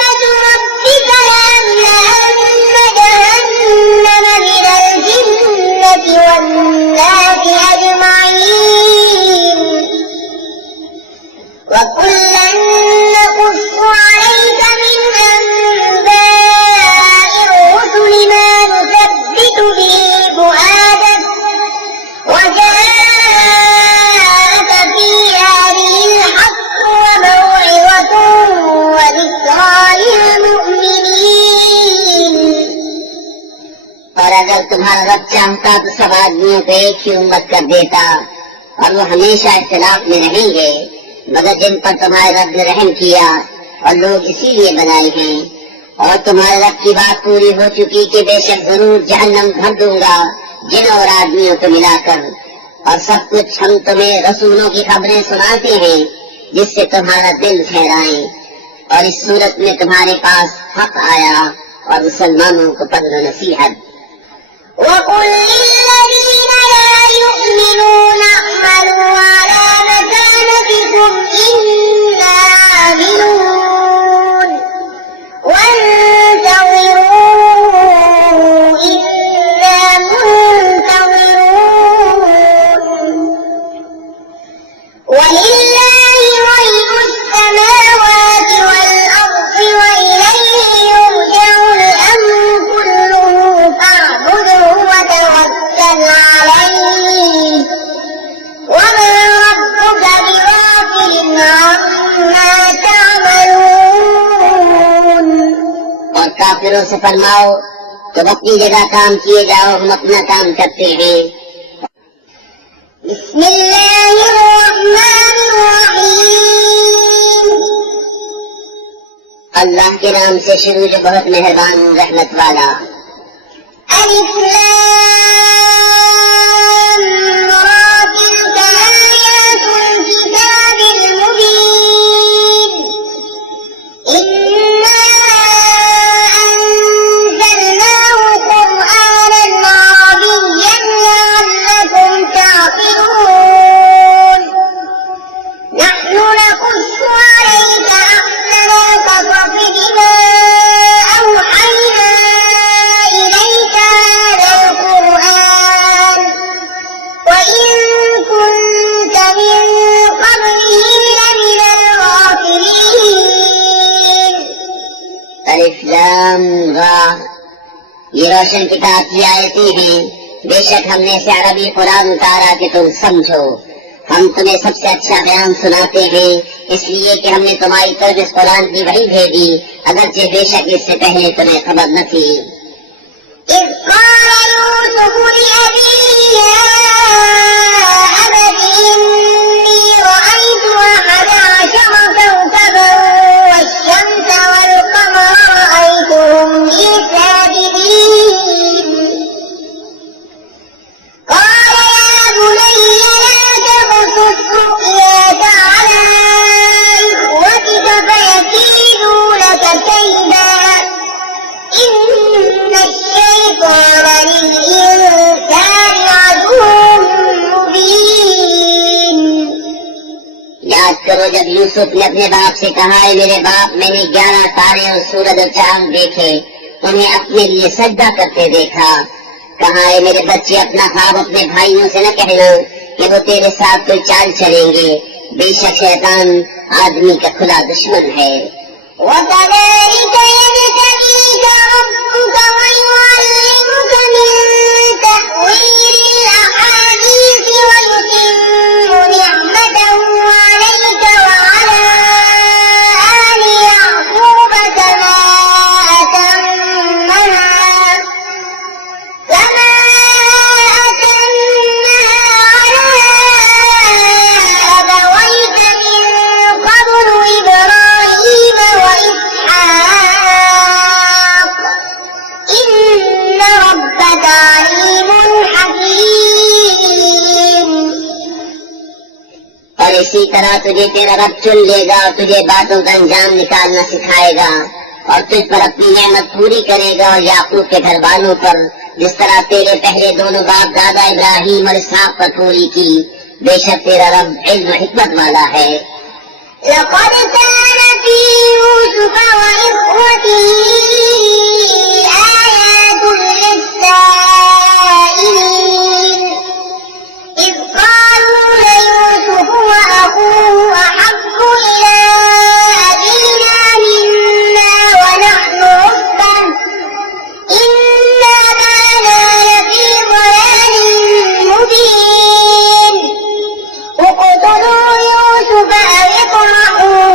तुम्हारा रब चाहता तो सब आदमियों को एक ही उम्मत कर देता और वो हमेशा इख्तिलाफ में रहेंगे, मगर जिन पर तुम्हारे रब ने रहम किया और लोग इसीलिए बनाए हैं। और तुम्हारे रब की बात पूरी हो चुकी कि बेशक जरूर जहन्नम भर दूंगा जिन और आदमियों को मिलाकर, और सब कुछ हम तुम्हें रसूलों की खबरें सुनाते हैं जिससे तुम्हारा दिल ठहराए। और इस सूरत में तुम्हारे पास हक आया और मुसलमानों को पढ़ नसीहत। وقل للذين لا يؤمنون اعملوا على مكانتكم إنا عاملون وانتظروا إنا منتظرون ولله غيب السماوات والأرض وإليه يرجع الأمر كله فاعبده وتوكل عليه وما ربك بغافل عما تعملون। और काफिरों से फरमाओ तुम अपनी जगह काम किए जाओ, हम अपना काम करते हैं। बिस्मिल्लाहिर्रहमानिर्रहीम। अल्लाह के नाम से शुरू जो बहुत मेहरबान रहमत वाला। अलिफ लाम रा तिल्क आयातुल किताबिल मुबीन इन्ना अंज़लनाहु क़ुरआनन अरबिय्यन लअल्लकुम ताक़िलून। नहनु नक़ुस्सु अलैका अहसन القصص بما أوحينا إليك هذا القرآن وإن كنت من قبله لمن الغافلين। अलिफ लाम रा, ये रोशन किताब की आयतें हैं। बेशक हमने इसे अरबी कुरान उतारा कि तुम समझो। हम तुम्हें सबसे अच्छा बयान सुनाते हैं इसलिए कि हमने तुम्हारी तरफ इस कुरान की वही भेजी, अगरचे बेशक इससे पहले तुम्हें खबर न थी। إذ قال يوسف لأبيه يا أبت إني رأيت أحد عشر كوكبا والشمس والقمر رأيتهم لي ساجدين قال يا بني لا تقصص رؤياك على إخوتك فيكيدوا لك كيدا إن الشيطان للإنسان عدو مبين। याद करो जब यूसुफ ने अपने बाप से कहा है मेरे बाप, मैंने 11 तारे और सूरज और चांद देखे, उन्हें अपने लिए सजदा करते देखा। कहा है मेरे बच्चे अपना ख्वाब अपने भाइयों से न कहना कि वो तेरे साथ कोई चाल चलेंगे, बेशक शैतान आदमी का खुला दुश्मन है। وكذلك يجتبيك ربك ويعلمك من تأويل الأحاديث ويتم نعمته عليك وعلى آل يعقوب كما أتمها على أبويك من قبل إبراهيم وإسحاق إن ربك عليم حكيم। और इसी तरह तुझे तेरा रब चुन लेगा और तुझे बातों का अंजाम निकालना सिखाएगा और तुझ पर अपनी नेमत पूरी करेगा और याकूब के घर वालों पर जिस तरह तेरे पहले दोनों बाप दादा इब्राहिम और इसहाक पर पूरी की। बेशक तेरा रब इल्म हिकमत वाला है। لقد كان في يوسف وإخوته آيات للسائلين إذ قالوا ليوسف وأخوه أحب إلى أبينا منا ونحن عصبة إنا كانا لفي ضلال مبين اقتلوا يوسف أو اطرحوه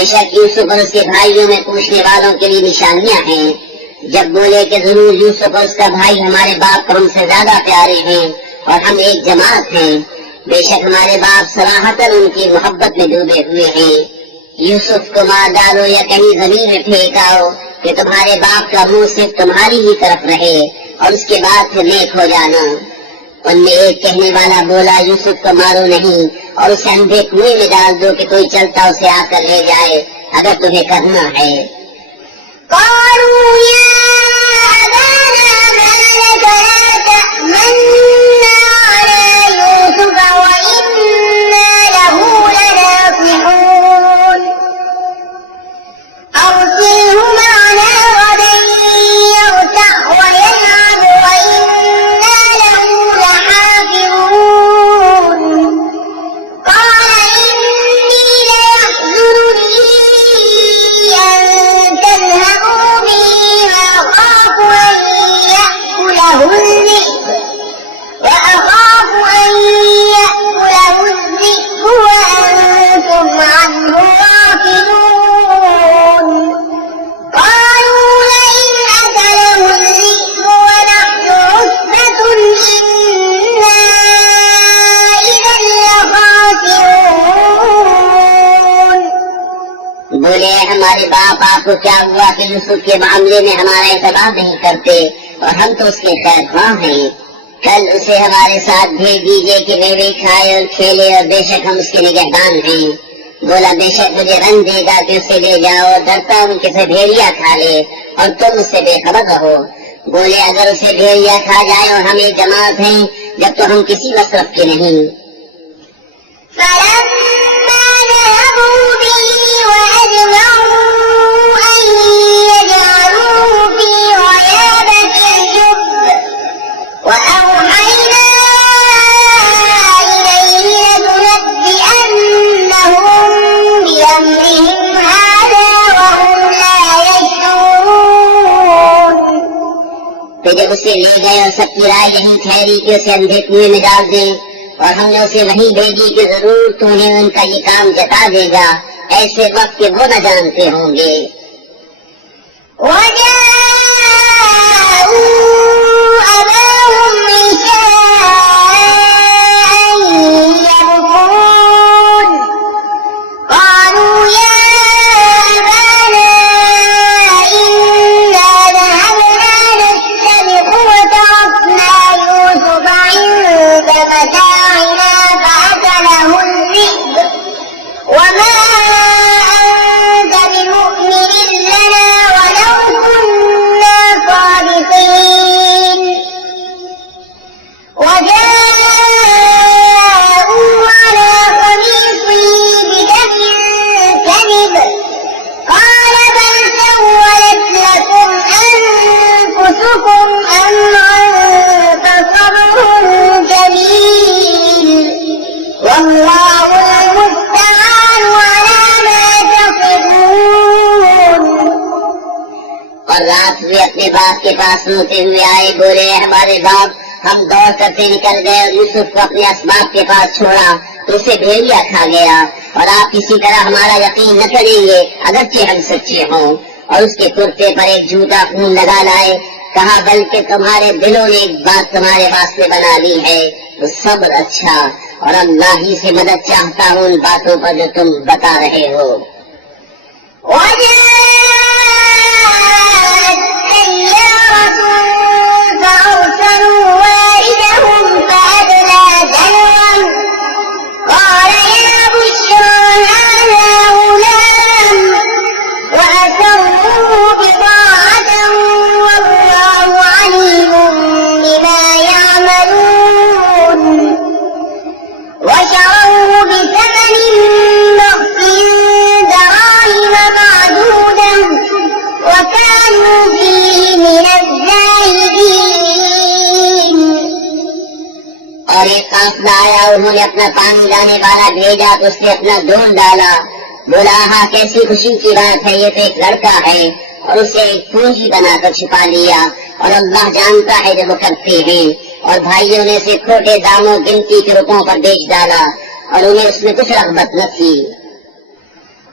बेशक यूसुफ और उसके भाइयों में पूछने वालों के लिए निशानियां हैं। जब बोले कि जरूर यूसुफ और उसका भाई हमारे बाप को हमसे ज्यादा प्यारे हैं और हम एक जमात हैं, बेशक हमारे बाप सराहतन उनकी मोहब्बत में डूबे हुए हैं। यूसुफ को मार डालो या कहीं जमीन में फेंकाओ कि तुम्हारे बाप का मुंह सिर्फ तुम्हारी ही तरफ रहे और उसके बाद फिर नेक हो जाना। उनमें एक कहने वाला बोला, यूसुफ को मारो नहीं और उसे अंधे कुएं में डाल दो कि कोई चलता उसे आकर ले जाए, अगर तुम्हें करना है। बोले, हमारे बाप आपको क्या हुआ कि यूसुफ के मामले में हमारा एतबार नहीं करते और हम तो उसके खैर ख्वाह हैं। कल उसे हमारे साथ भेज दीजिए कि वे भी खाए और खेले और बेशक हम उसके निगहबान हैं। बोला, बेशक मुझे रंग देगा कि उसे ले जाओ, डरता हूँ कि उसे भेड़िया खा ले और तुम उससे बेखबर रहो। बोले, अगर उसे भेड़िया खा जाए और हम एक जमात हैं, जब तो हम किसी मसरफ के नहीं। तो जब उसे ले गए और सबकी राय यही ठहरी कि उसे अंधे कुएं में डाल दें और हमने उसे वहीं भेजी कि जरूर तुम्हें उनका ये काम जता देगा, ऐसे वक्त के वो न जानते होंगे। और रात वे अपने बाप के पास रोते हुए आए। बोले, हमारे बाप, हम दौड़ करते निकल गए और यूसुफ को अपने असबाब के पास छोड़ा तो उसे भेड़िया खा गया और आप किसी तरह हमारा यकीन न करेंगे अगरचे हम सच्चे हों। और उसके कुर्ते पर एक झूठा खून लगा लाए। कहा, बल्कि तुम्हारे दिलों ने एक बात तुम्हारे वास्ते बना ली है, तो सब्र अच्छा, और अल्लाह ही से मदद चाहता हूँ उन बातों पर जो तुम बता रहे हो। और एक काफिला आया, उन्होंने अपना पानी लाने वाला भेजा तो उसने अपना ढूंढ डाला। बोला, हाँ कैसी खुशी की बात है, ये तो एक लड़का है, और उसे एक पूंजी बनाकर छिपा लिया और अल्लाह जानता है जो वो करते हैं। और भाइयों ने इसे खोटे दामों गिनती के रुपयों पर बेच डाला और उन्हें उसमें कुछ रग़बत न थी।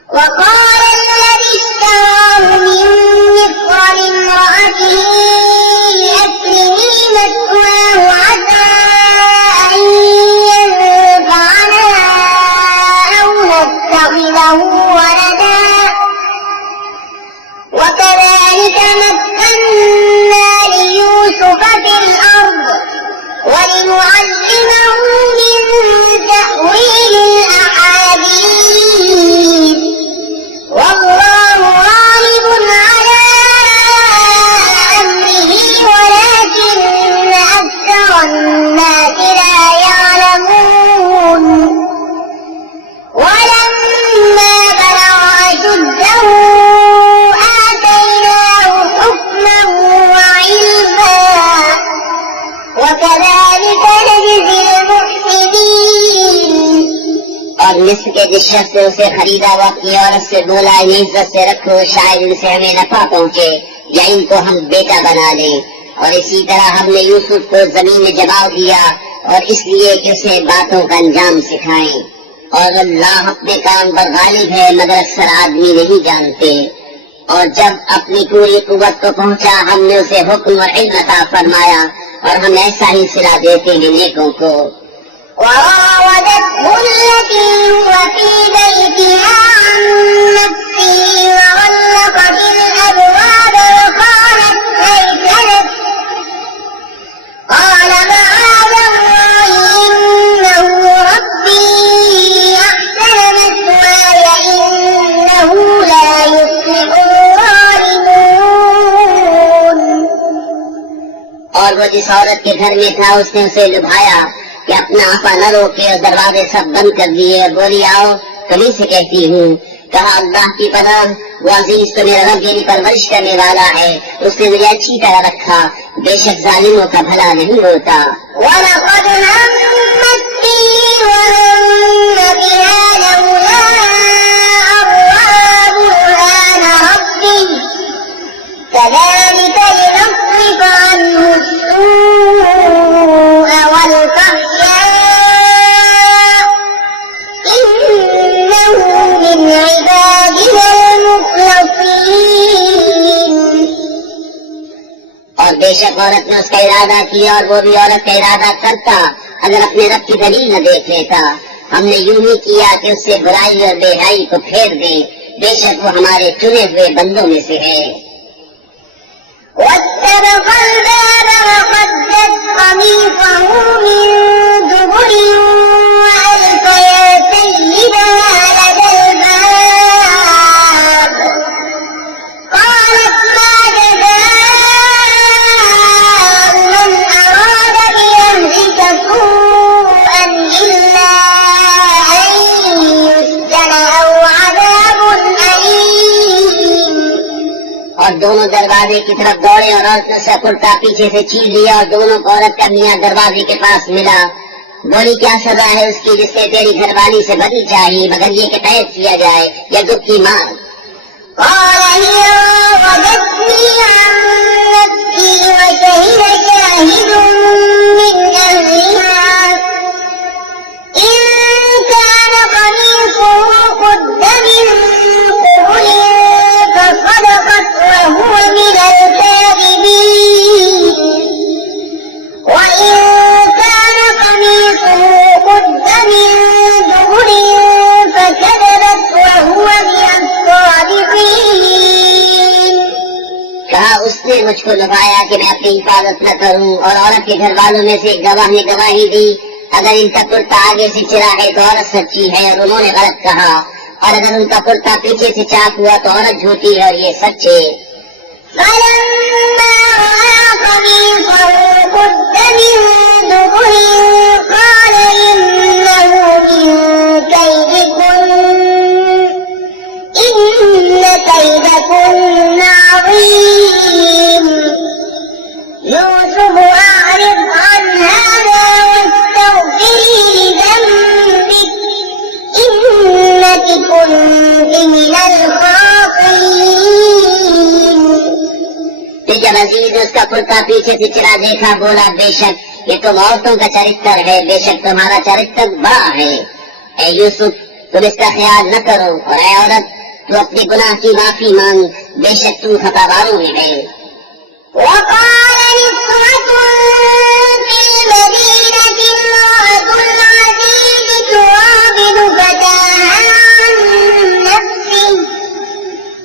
وقال الذي اشتراه من مصر لامرأته أكرمي مثواه عسى أن ينفعنا أو نتخذه ولدا وكذلك مكنا ليوسف في الأرض ولنعلمه من تأويل الأحاديث والله غالب على أمره ولكن أكثر الناس لا يعلمون ولما بلغ أشده آتيناه حكما وعلما وكذلك نجزي المحسنين और मिस्र के जिस शख्स से उसे खरीदा वो अपनी औरत से बोला इन्हें इज्जत से रखो शायद इनसे हमें नफा पहुँचे या इनको हम बेटा बना लें। और इसी तरह हमने यूसुफ को जमीन में जमाव दिया और इसलिए कि उसे बातों का अंजाम सिखाएं। और अल्लाह अपने काम पर गालिब है मगर अक्सर आदमी नहीं जानते। और जब अपनी पूरी कुव्वत को पहुँचा हमने उसे हुक्म और इल्म अता फरमाया और हम ऐसा ही सिला देते हैं नेकों को। وراودته التي هو في بيتها عن نفسه وغلقت الأبواب وقالت هيت لك قال معاذ الله إنه ربي أحسن مثواي إنه لا يفلح الظالمون। और वो जिस औरत के घर में था उसने उसे लुभाया कि अपना आपा न रोके और दरवाजे सब बंद कर दिए और बोली आओ कभी से कहती हूँ। कहा अल्लाह की पनाह वो अजीज तो मेरा रब यानी परवरिश करने वाला है उसने मुझे अच्छी तरह रखा बेशक जालिमों का भला नहीं होता। ولقد همت به وهم بها لولا أن رأى برهان ربه كذلك لنصرف عنه السوء والفحشاء إنه من عبادنا المخلصين। और बेशक औरत ने उसका इरादा किया और वो भी औरत का इरादा करता अगर अपने रब की दलील न देख लेता। हमने यूं ही किया कि उससे बुराई और बेहाई को फेर दे बेशक वो हमारे चुने हुए बंदों में से है। واستبق الباب وقدت قميصه من دبر وألف يا سيدها لدى الباب قالت ما جزاء من أراد بأهلك سوءا إلا أن يسجن أو عذاب أليم। और दोनों दरवाजे की तरफ दौड़े और औरत ने उसका कुर्ता पीछे से छीन लिया और दोनों को औरत का मियां दरवाजे के पास मिला। बोली क्या सजा है उसकी जिससे तेरी घरवाली से बदली चाहिए मगर ये कि कैद किया जाए या दुख की मार। قال هي راودتني عن نفسي وشهد شاهد من أهلها إن كان قميصه قد من قبل فصدقت وهو من الكاذبين وإن كان قميصه قد من دبر فكذبت وهو من الصادقين। कहा उसने मुझको लुभाया कि मैं अपनी हिफाजत न करूं और औरत के घर वालों में से एक गवाह ने गवाही दी अगर इनका कुर्ता आगे से चिरा है तो औरत सच्ची है और उन्होंने गलत कहा और अगर उनका कुर्ता पीछे से चाक हुआ तो औरत झूठी है और ये सच्चे। فلما رأى قميصه قد من دبر قال إنه من كيدكن إن كيدكن عظيم يوسف أعرض عن هذا واستغفري لذنبك إنك كنت من الخاطئين। जब अजीज ने उसका कुर्ता पीछे से चिरा देखा बोला बेशक ये तुम औरतों का चरित्र है बेशक तुम्हारा चरित्र बड़ा है। ए यूसुफ तुम इसका ख्याल न करो और ए औरत तू अपने गुनाह की माफी मांग, बेशक तू खतावारों में है। وقال نسوة في المدينة امرأة العزيز تراود فتاها عن نفسه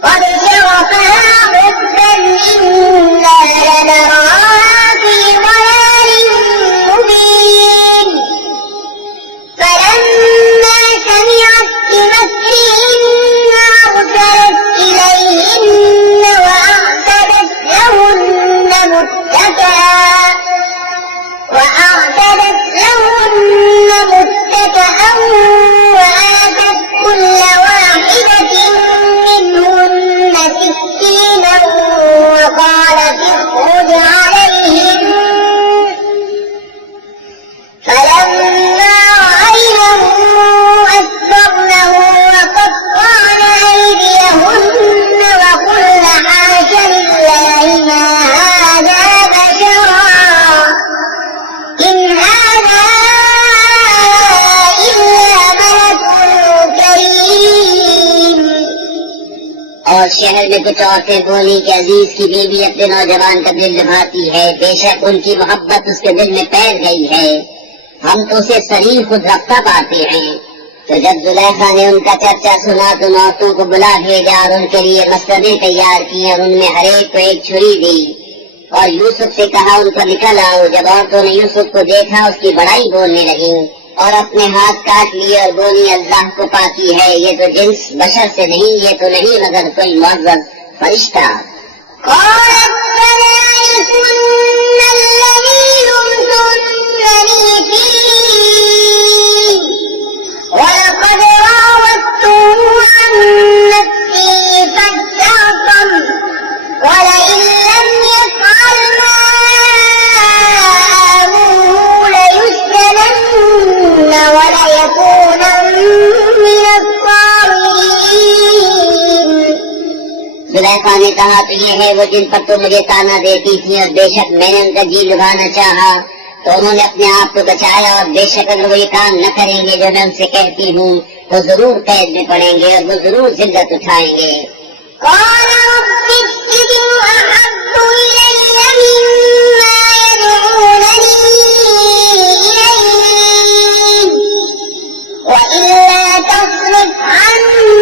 قد شغفها حبا إنا لنراها في ضلال مبين فلما سمعت بمكرهن أرسلت إليهن وأعتدت لهن متكئا وآتت كل واحدة منهن سكينا وقالت اخرج عليهن فلما رأينه أكبرنه وقطعن أيديهن وقلن حاش لله ما هذا بشرا إن هذا إلا ملك كريم। और शहर में कुछ औरतें बोली कि अजीज की बीवी अपने नौजवान का दिल निभाती है, बेशक उनकी मोहब्बत उसके दिल में पैर गई है, हम तो उसे शरीर खुद रफ्ता पाते हैं। तो जब जुलेखा ने उनका चर्चा सुना तो औरतों को बुला भेजा और उनके लिए मसलदे तैयार किए और उनमें हरेक को एक छुरी दी और यूसुफ से कहा उनको निकल आओ। जब औरतों ने यूसुफ को देखा उसकी बड़ाई बोलने लगी और अपने हाथ काट लिए और बोली अल्लाह को पाती है, ये तो जिन्स बशर से नहीं, ये तो नहीं मगर कोई मुअज़्ज़ज़ फरिश्ता। قالت فذلكن الذي لمتنني فيه ولقد راودته عن نفسه فاستعصم ولئن لم يفعل ما آمره ليسجنن وليكونا من الصاغرين। जुलेखा ने कहा तो ये है वो जिन पर तुम मुझे ताना देती थी और बेशक मैंने उनका जी लुभाना चाहा तो उन्होंने अपने आप को बचाया और बेशक अगर वो ये काम न करेंगे जो मैं उनसे कहती हूँ तो जरूर कैद में पड़ेंगे और वो जरूर जिल्लत उठाएंगे। قال رب السجن أحب إلي مما يدعونني إليه وإلا تصرف عني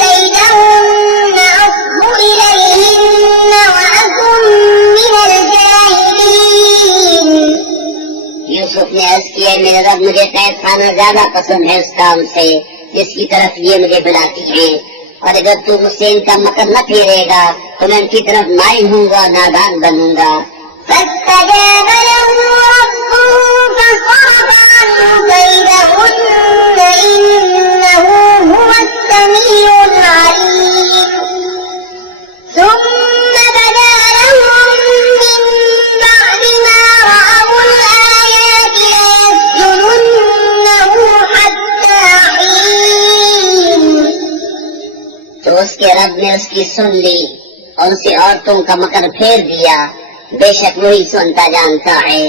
كيدهن أصب إليهن وأكن من الجاهلين। यूसुफ ने अर्ज किया मेरे रब मुझे कैद खाना ज्यादा पसंद है उस काम से जिसकी तरफ ये मुझे बुलाती हैं और अगर तू मुझसे इनका मकर न फेरेगा तो मैं उनकी तरफ माइल हूँगा नादान बनूंगा। فاستجاب له ربه فصرف عنه كيدهن إنه هو السميع العليم ثم بدا لهم من بعد ما رأوا الآيات ليسجننه حتى حين। तो उसके रब ने उसकी सुन ली और उसे औरतों का मकर फेर दिया, बेशक वही सुनता जानता है।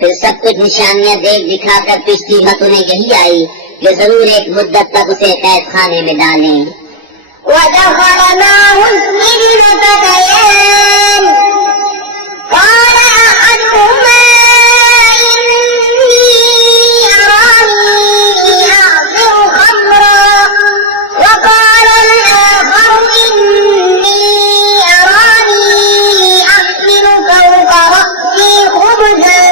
फिर सब कुछ निशानियां देख दिखाकर पिछली मत उन्हें यही आई कि जरूर एक मुद्दत तक उसे कैद खाने में डालें। ودخل معه السجن فتيان قال أحدهما إني أراني أعصر خمرا وقال الآخر إني أراني أحمل فوق رأسي خبزا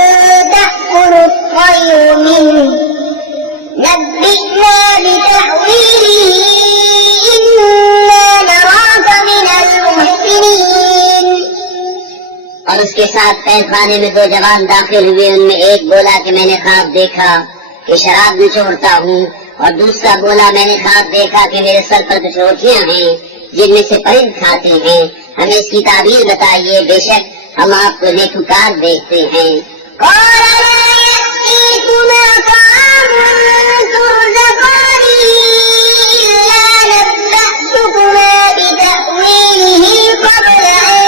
تأكل الطير منه نبئنا بتأويله إنا نراك من المحسنين। और उसके साथ कैद खाने में दो जवान दाखिल हुए। उनमें एक बोला कि मैंने ख्वाब देखा कि शराब निचोड़ता हूँ और दूसरा बोला मैंने ख्वाब देखा कि मेरे सर पर कुछ रोटियां हैं जिनमें से परिंद खाते हैं, हमें इसकी ताबीर बताइए, बेशक हम आपको नेकुकार देखते हैं। قال لا يأتيكما طعام ترزقانه إلا نبأتكما بتأويله قبل أن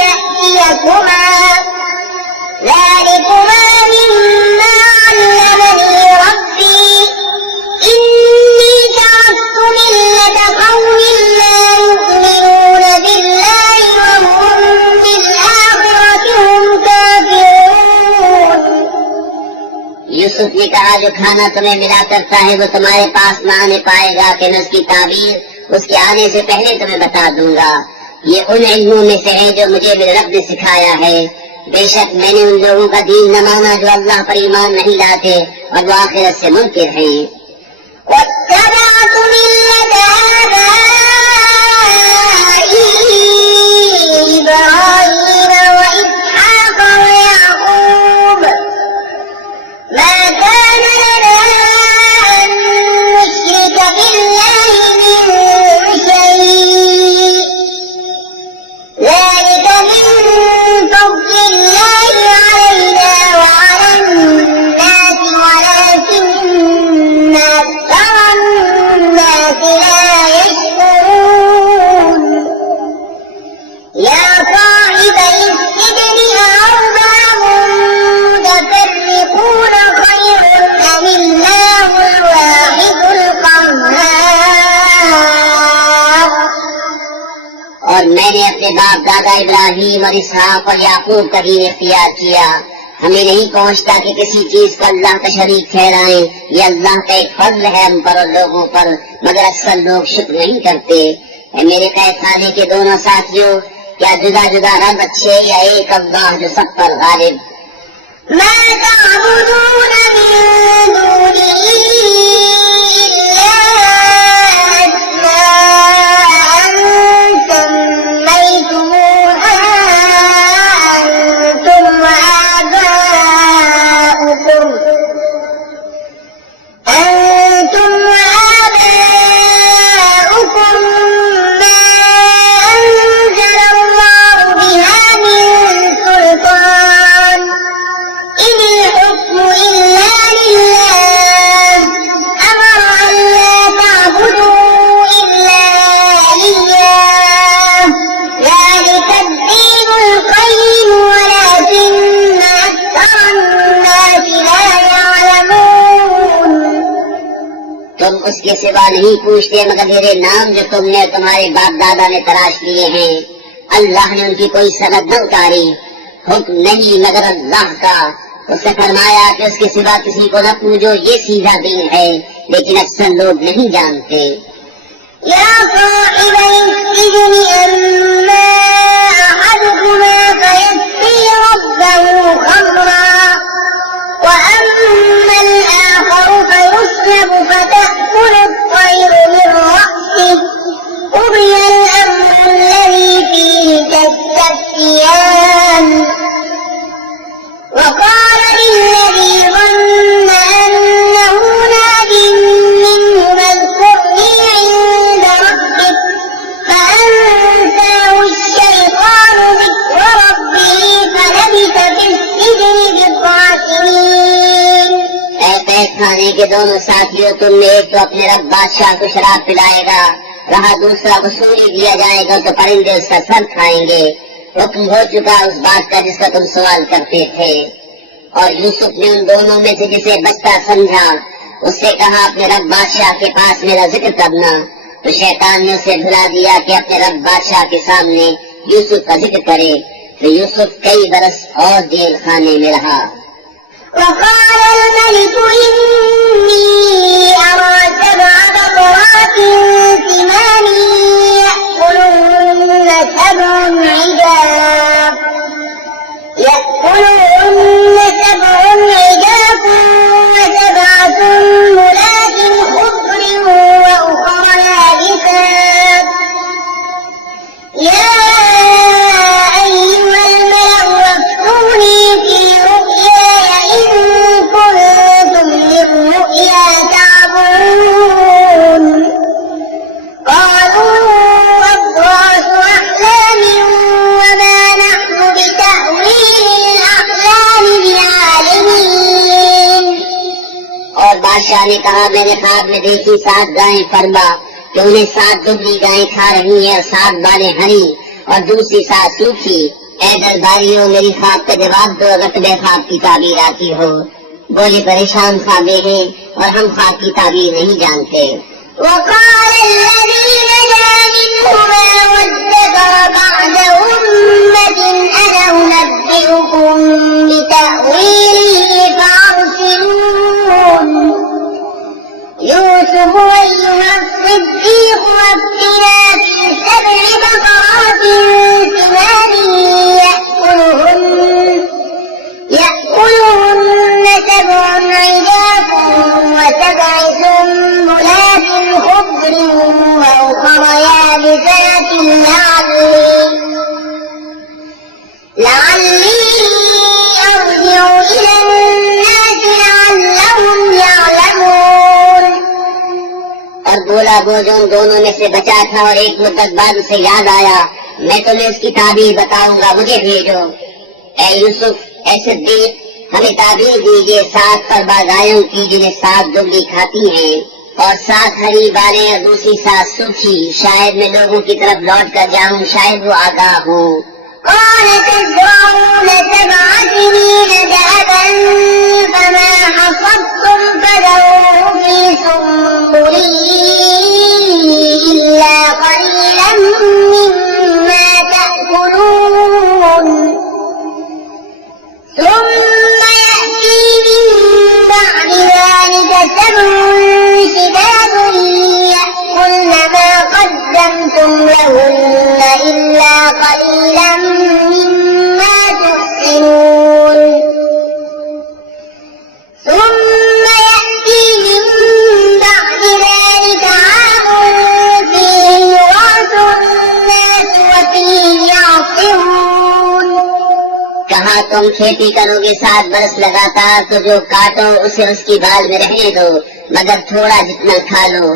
يأتيكما ذلكما مما علمني ربي إني تركت ملة قوم لا कहा जो खाना तुम्हें मिला करता है वो तुम्हारे पास न आने पाएगा कि मैं उसकी ताबीर उसके आने से पहले तुम्हें बता दूंगा। ये उन इल्मों में से है जो मुझे मेरे रब ने सिखाया है। बेशक मैंने उन लोगों का दीन न माना जो अल्लाह पर ईमान नहीं लाते और वो आखिरत से मुनकिर हैं। और मैंने अपने बाप दादा इब्राहिम और इसहाक और याकूब का दीन इख्तियार किया। हमें नहीं पहुंचता कि किसी चीज को अल्लाह का शरीक ठहराएं। ये अल्लाह का एक फضل है हम पर और लोगों पर, मगर अक्सर लोग शुक्र नहीं करते। मेरे कैद खाने के दोनों साथियों, क्या जुदा जुदा रब अच्छे या एक अल्लाह जो सब पर गालिब? उसके सिवा नहीं पूछते मगर मेरे नाम जो तुमने तुम्हारे बाप दादा ने तराश लिए हैं। अल्लाह ने उनकी कोई सनद न उतारी, हुक्म नहीं मगर अल्लाह का। उसने फरमाया कि उसके सिवा किसी को न पूजो, ये सीधा दीन है, लेकिन अक्सर लोग नहीं जानते। खाने के दोनों साथियों, तुम में एक तो अपने रब बादशाह को शराब पिलाएगा, रहा दूसरा को सूली दिया जाएगा तो परिंदे उसका सर खाएंगे। हुक्म हो चुका उस बात का जिसका तुम सवाल करते थे। और यूसुफ ने उन दोनों में से जिसे बचता समझा उससे कहा अपने रब बादशाह के पास मेरा जिक्र करना। तो शैतान ने उसे भुला दिया कि अपने रब बादशाह के सामने यूसुफ का जिक्र करे। तो यूसुफ कई बरस और जेल खाने में रहा। وقال الملك إني أرى 7 بقرات سمان يأكلهن 7 عجاف و7 سنبلات خضر وأخر يابسات يا أيها الملأ وافتوني في رؤياي إن كنتم للرؤيا تعبرون قالوا أضغاث أحلام وما نحن بتأويل الأحلام بعالمين। और बादशाह ने कहा मैंने ख्वाब में देखी 7 गायें फरमा कि उन्हें 7 दुबली गायें खा रही हैं और 7 बालें हरी और दूसरी 7 सूखी। ऐ दरबारियों मेरी ख्वाब का जवाब दो अगर तुम्हें ख्वाब की ताबीर आती हो। बोले परेशान ख्वाबे हैं और हम ख्वाब की ताबीर नहीं जानते। وقال الذي نجا منهما وادكر بعد أمة أنا أنبئكم بتأويله فأرسلون وأفتنا في 7 بقرات سمان يأكلهن 7 عجاف و7 سنبلات خضر وأخر يابسات لعلي أرجع إلى الناس لعلهم يعلمون. और बोला वो जो उन दोनों में से बचा था और एक मुद्दत बाद उसे याद आया, मैं तुम्हें उसकी ताबीर बताऊंगा, मुझे भेजो। ऐ यूसुफ, ऐसे दिन हमें ताबीर दीजिए 7 परबा गायों की जिन्हें 7 दुम्बी खाती हैं, और 7 हरी बालें और दूसरी 7 सूखी। शायद मैं लोगों की तरफ लौट कर जाऊं, शायद वो आगाह हो। قال تزرعون 7 سنين دابا فما حصدتم فذروه في سنبله إلا قليلا مما تأكلون ثم يأتي من بعد ذلك 7 شداد يأكلن ما قدمتم لهن إلا قليلا مما تحسنون ثم يأتي من بعد ذلك عام فيه يغاث الناس وفيه يعصرون. कहा तुम खेती करोगे 7 बरस लगातार, तो जो काटो उसे उसकी बाल में रहने दो, मगर थोड़ा जितना खा लो।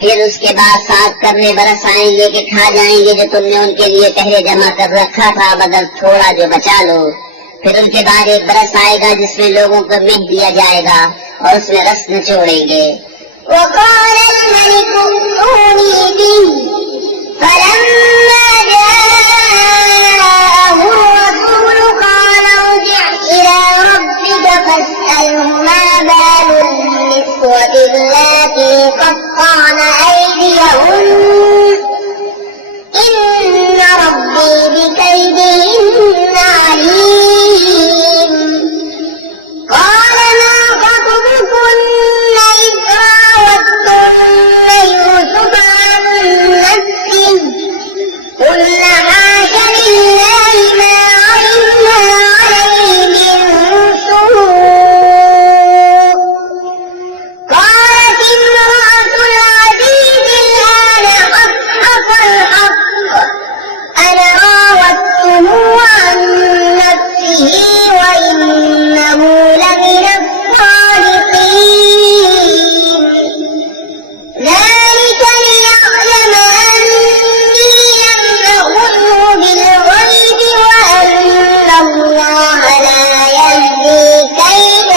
फिर उसके बाद 7 करने बरस आएंगे कि खा जाएंगे जो तुमने उनके लिए पहले जमा कर रखा था, मगर थोड़ा जो बचा लो। फिर उनके बाद 1 बरस आएगा जिसमें लोगों को मिह दिया जाएगा और उसमें रस निचोड़ेंगे। وقال الملك ائتوني به فلما جاءه الرسول قال ارجع إلى ربك فاسأله ما بال النسوة اللاتي قطعن أيديهن إن ربي بكيدهن عليم. قال ما خطبكن إذ راوتن يوسف عن نفسه قلن حاش لله ما علمنا عليه من سوء. قالت امرأة العزيز الآن حصحص الحق أنا راودته عن نفسه وإنه لمن الصادقين. ذلك ليعلم أني لم أخنه بالغيب وأن الله لا يهدي كيد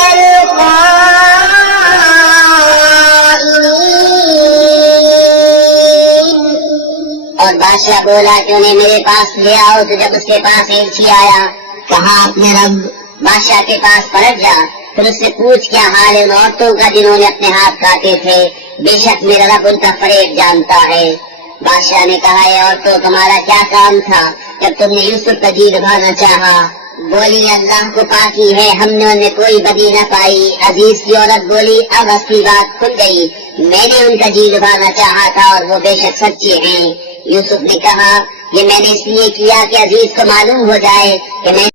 الخائنين. और बादशाह बोला कि उन्हें मेरे पास ले आओ। तो जब उसके पास एलची आया, कहा अपने रब बादशाह के पास पलट जा, फिर उससे पूछ क्या हाल है उन औरतों का जिन्होंने अपने हाथ काटे थे, बेशक मेरा रब उनका फरेब जानता है। बादशाह ने कहा, ये औरतों तुम्हारा क्या काम था जब तुमने यूसुफ का जी निभाना चाहा? बोली, अल्लाह को पाकी है, हमने उनमें कोई बदी न पाई। अजीज की औरत बोली, अब असली बात खुल गई, मैंने उनका जी निभाना चाहा था और वो बेशक सच्चे हैं। यूसुफ ने कहा, ये मैंने इसलिए किया कि अजीज को मालूम हो जाए कि मैं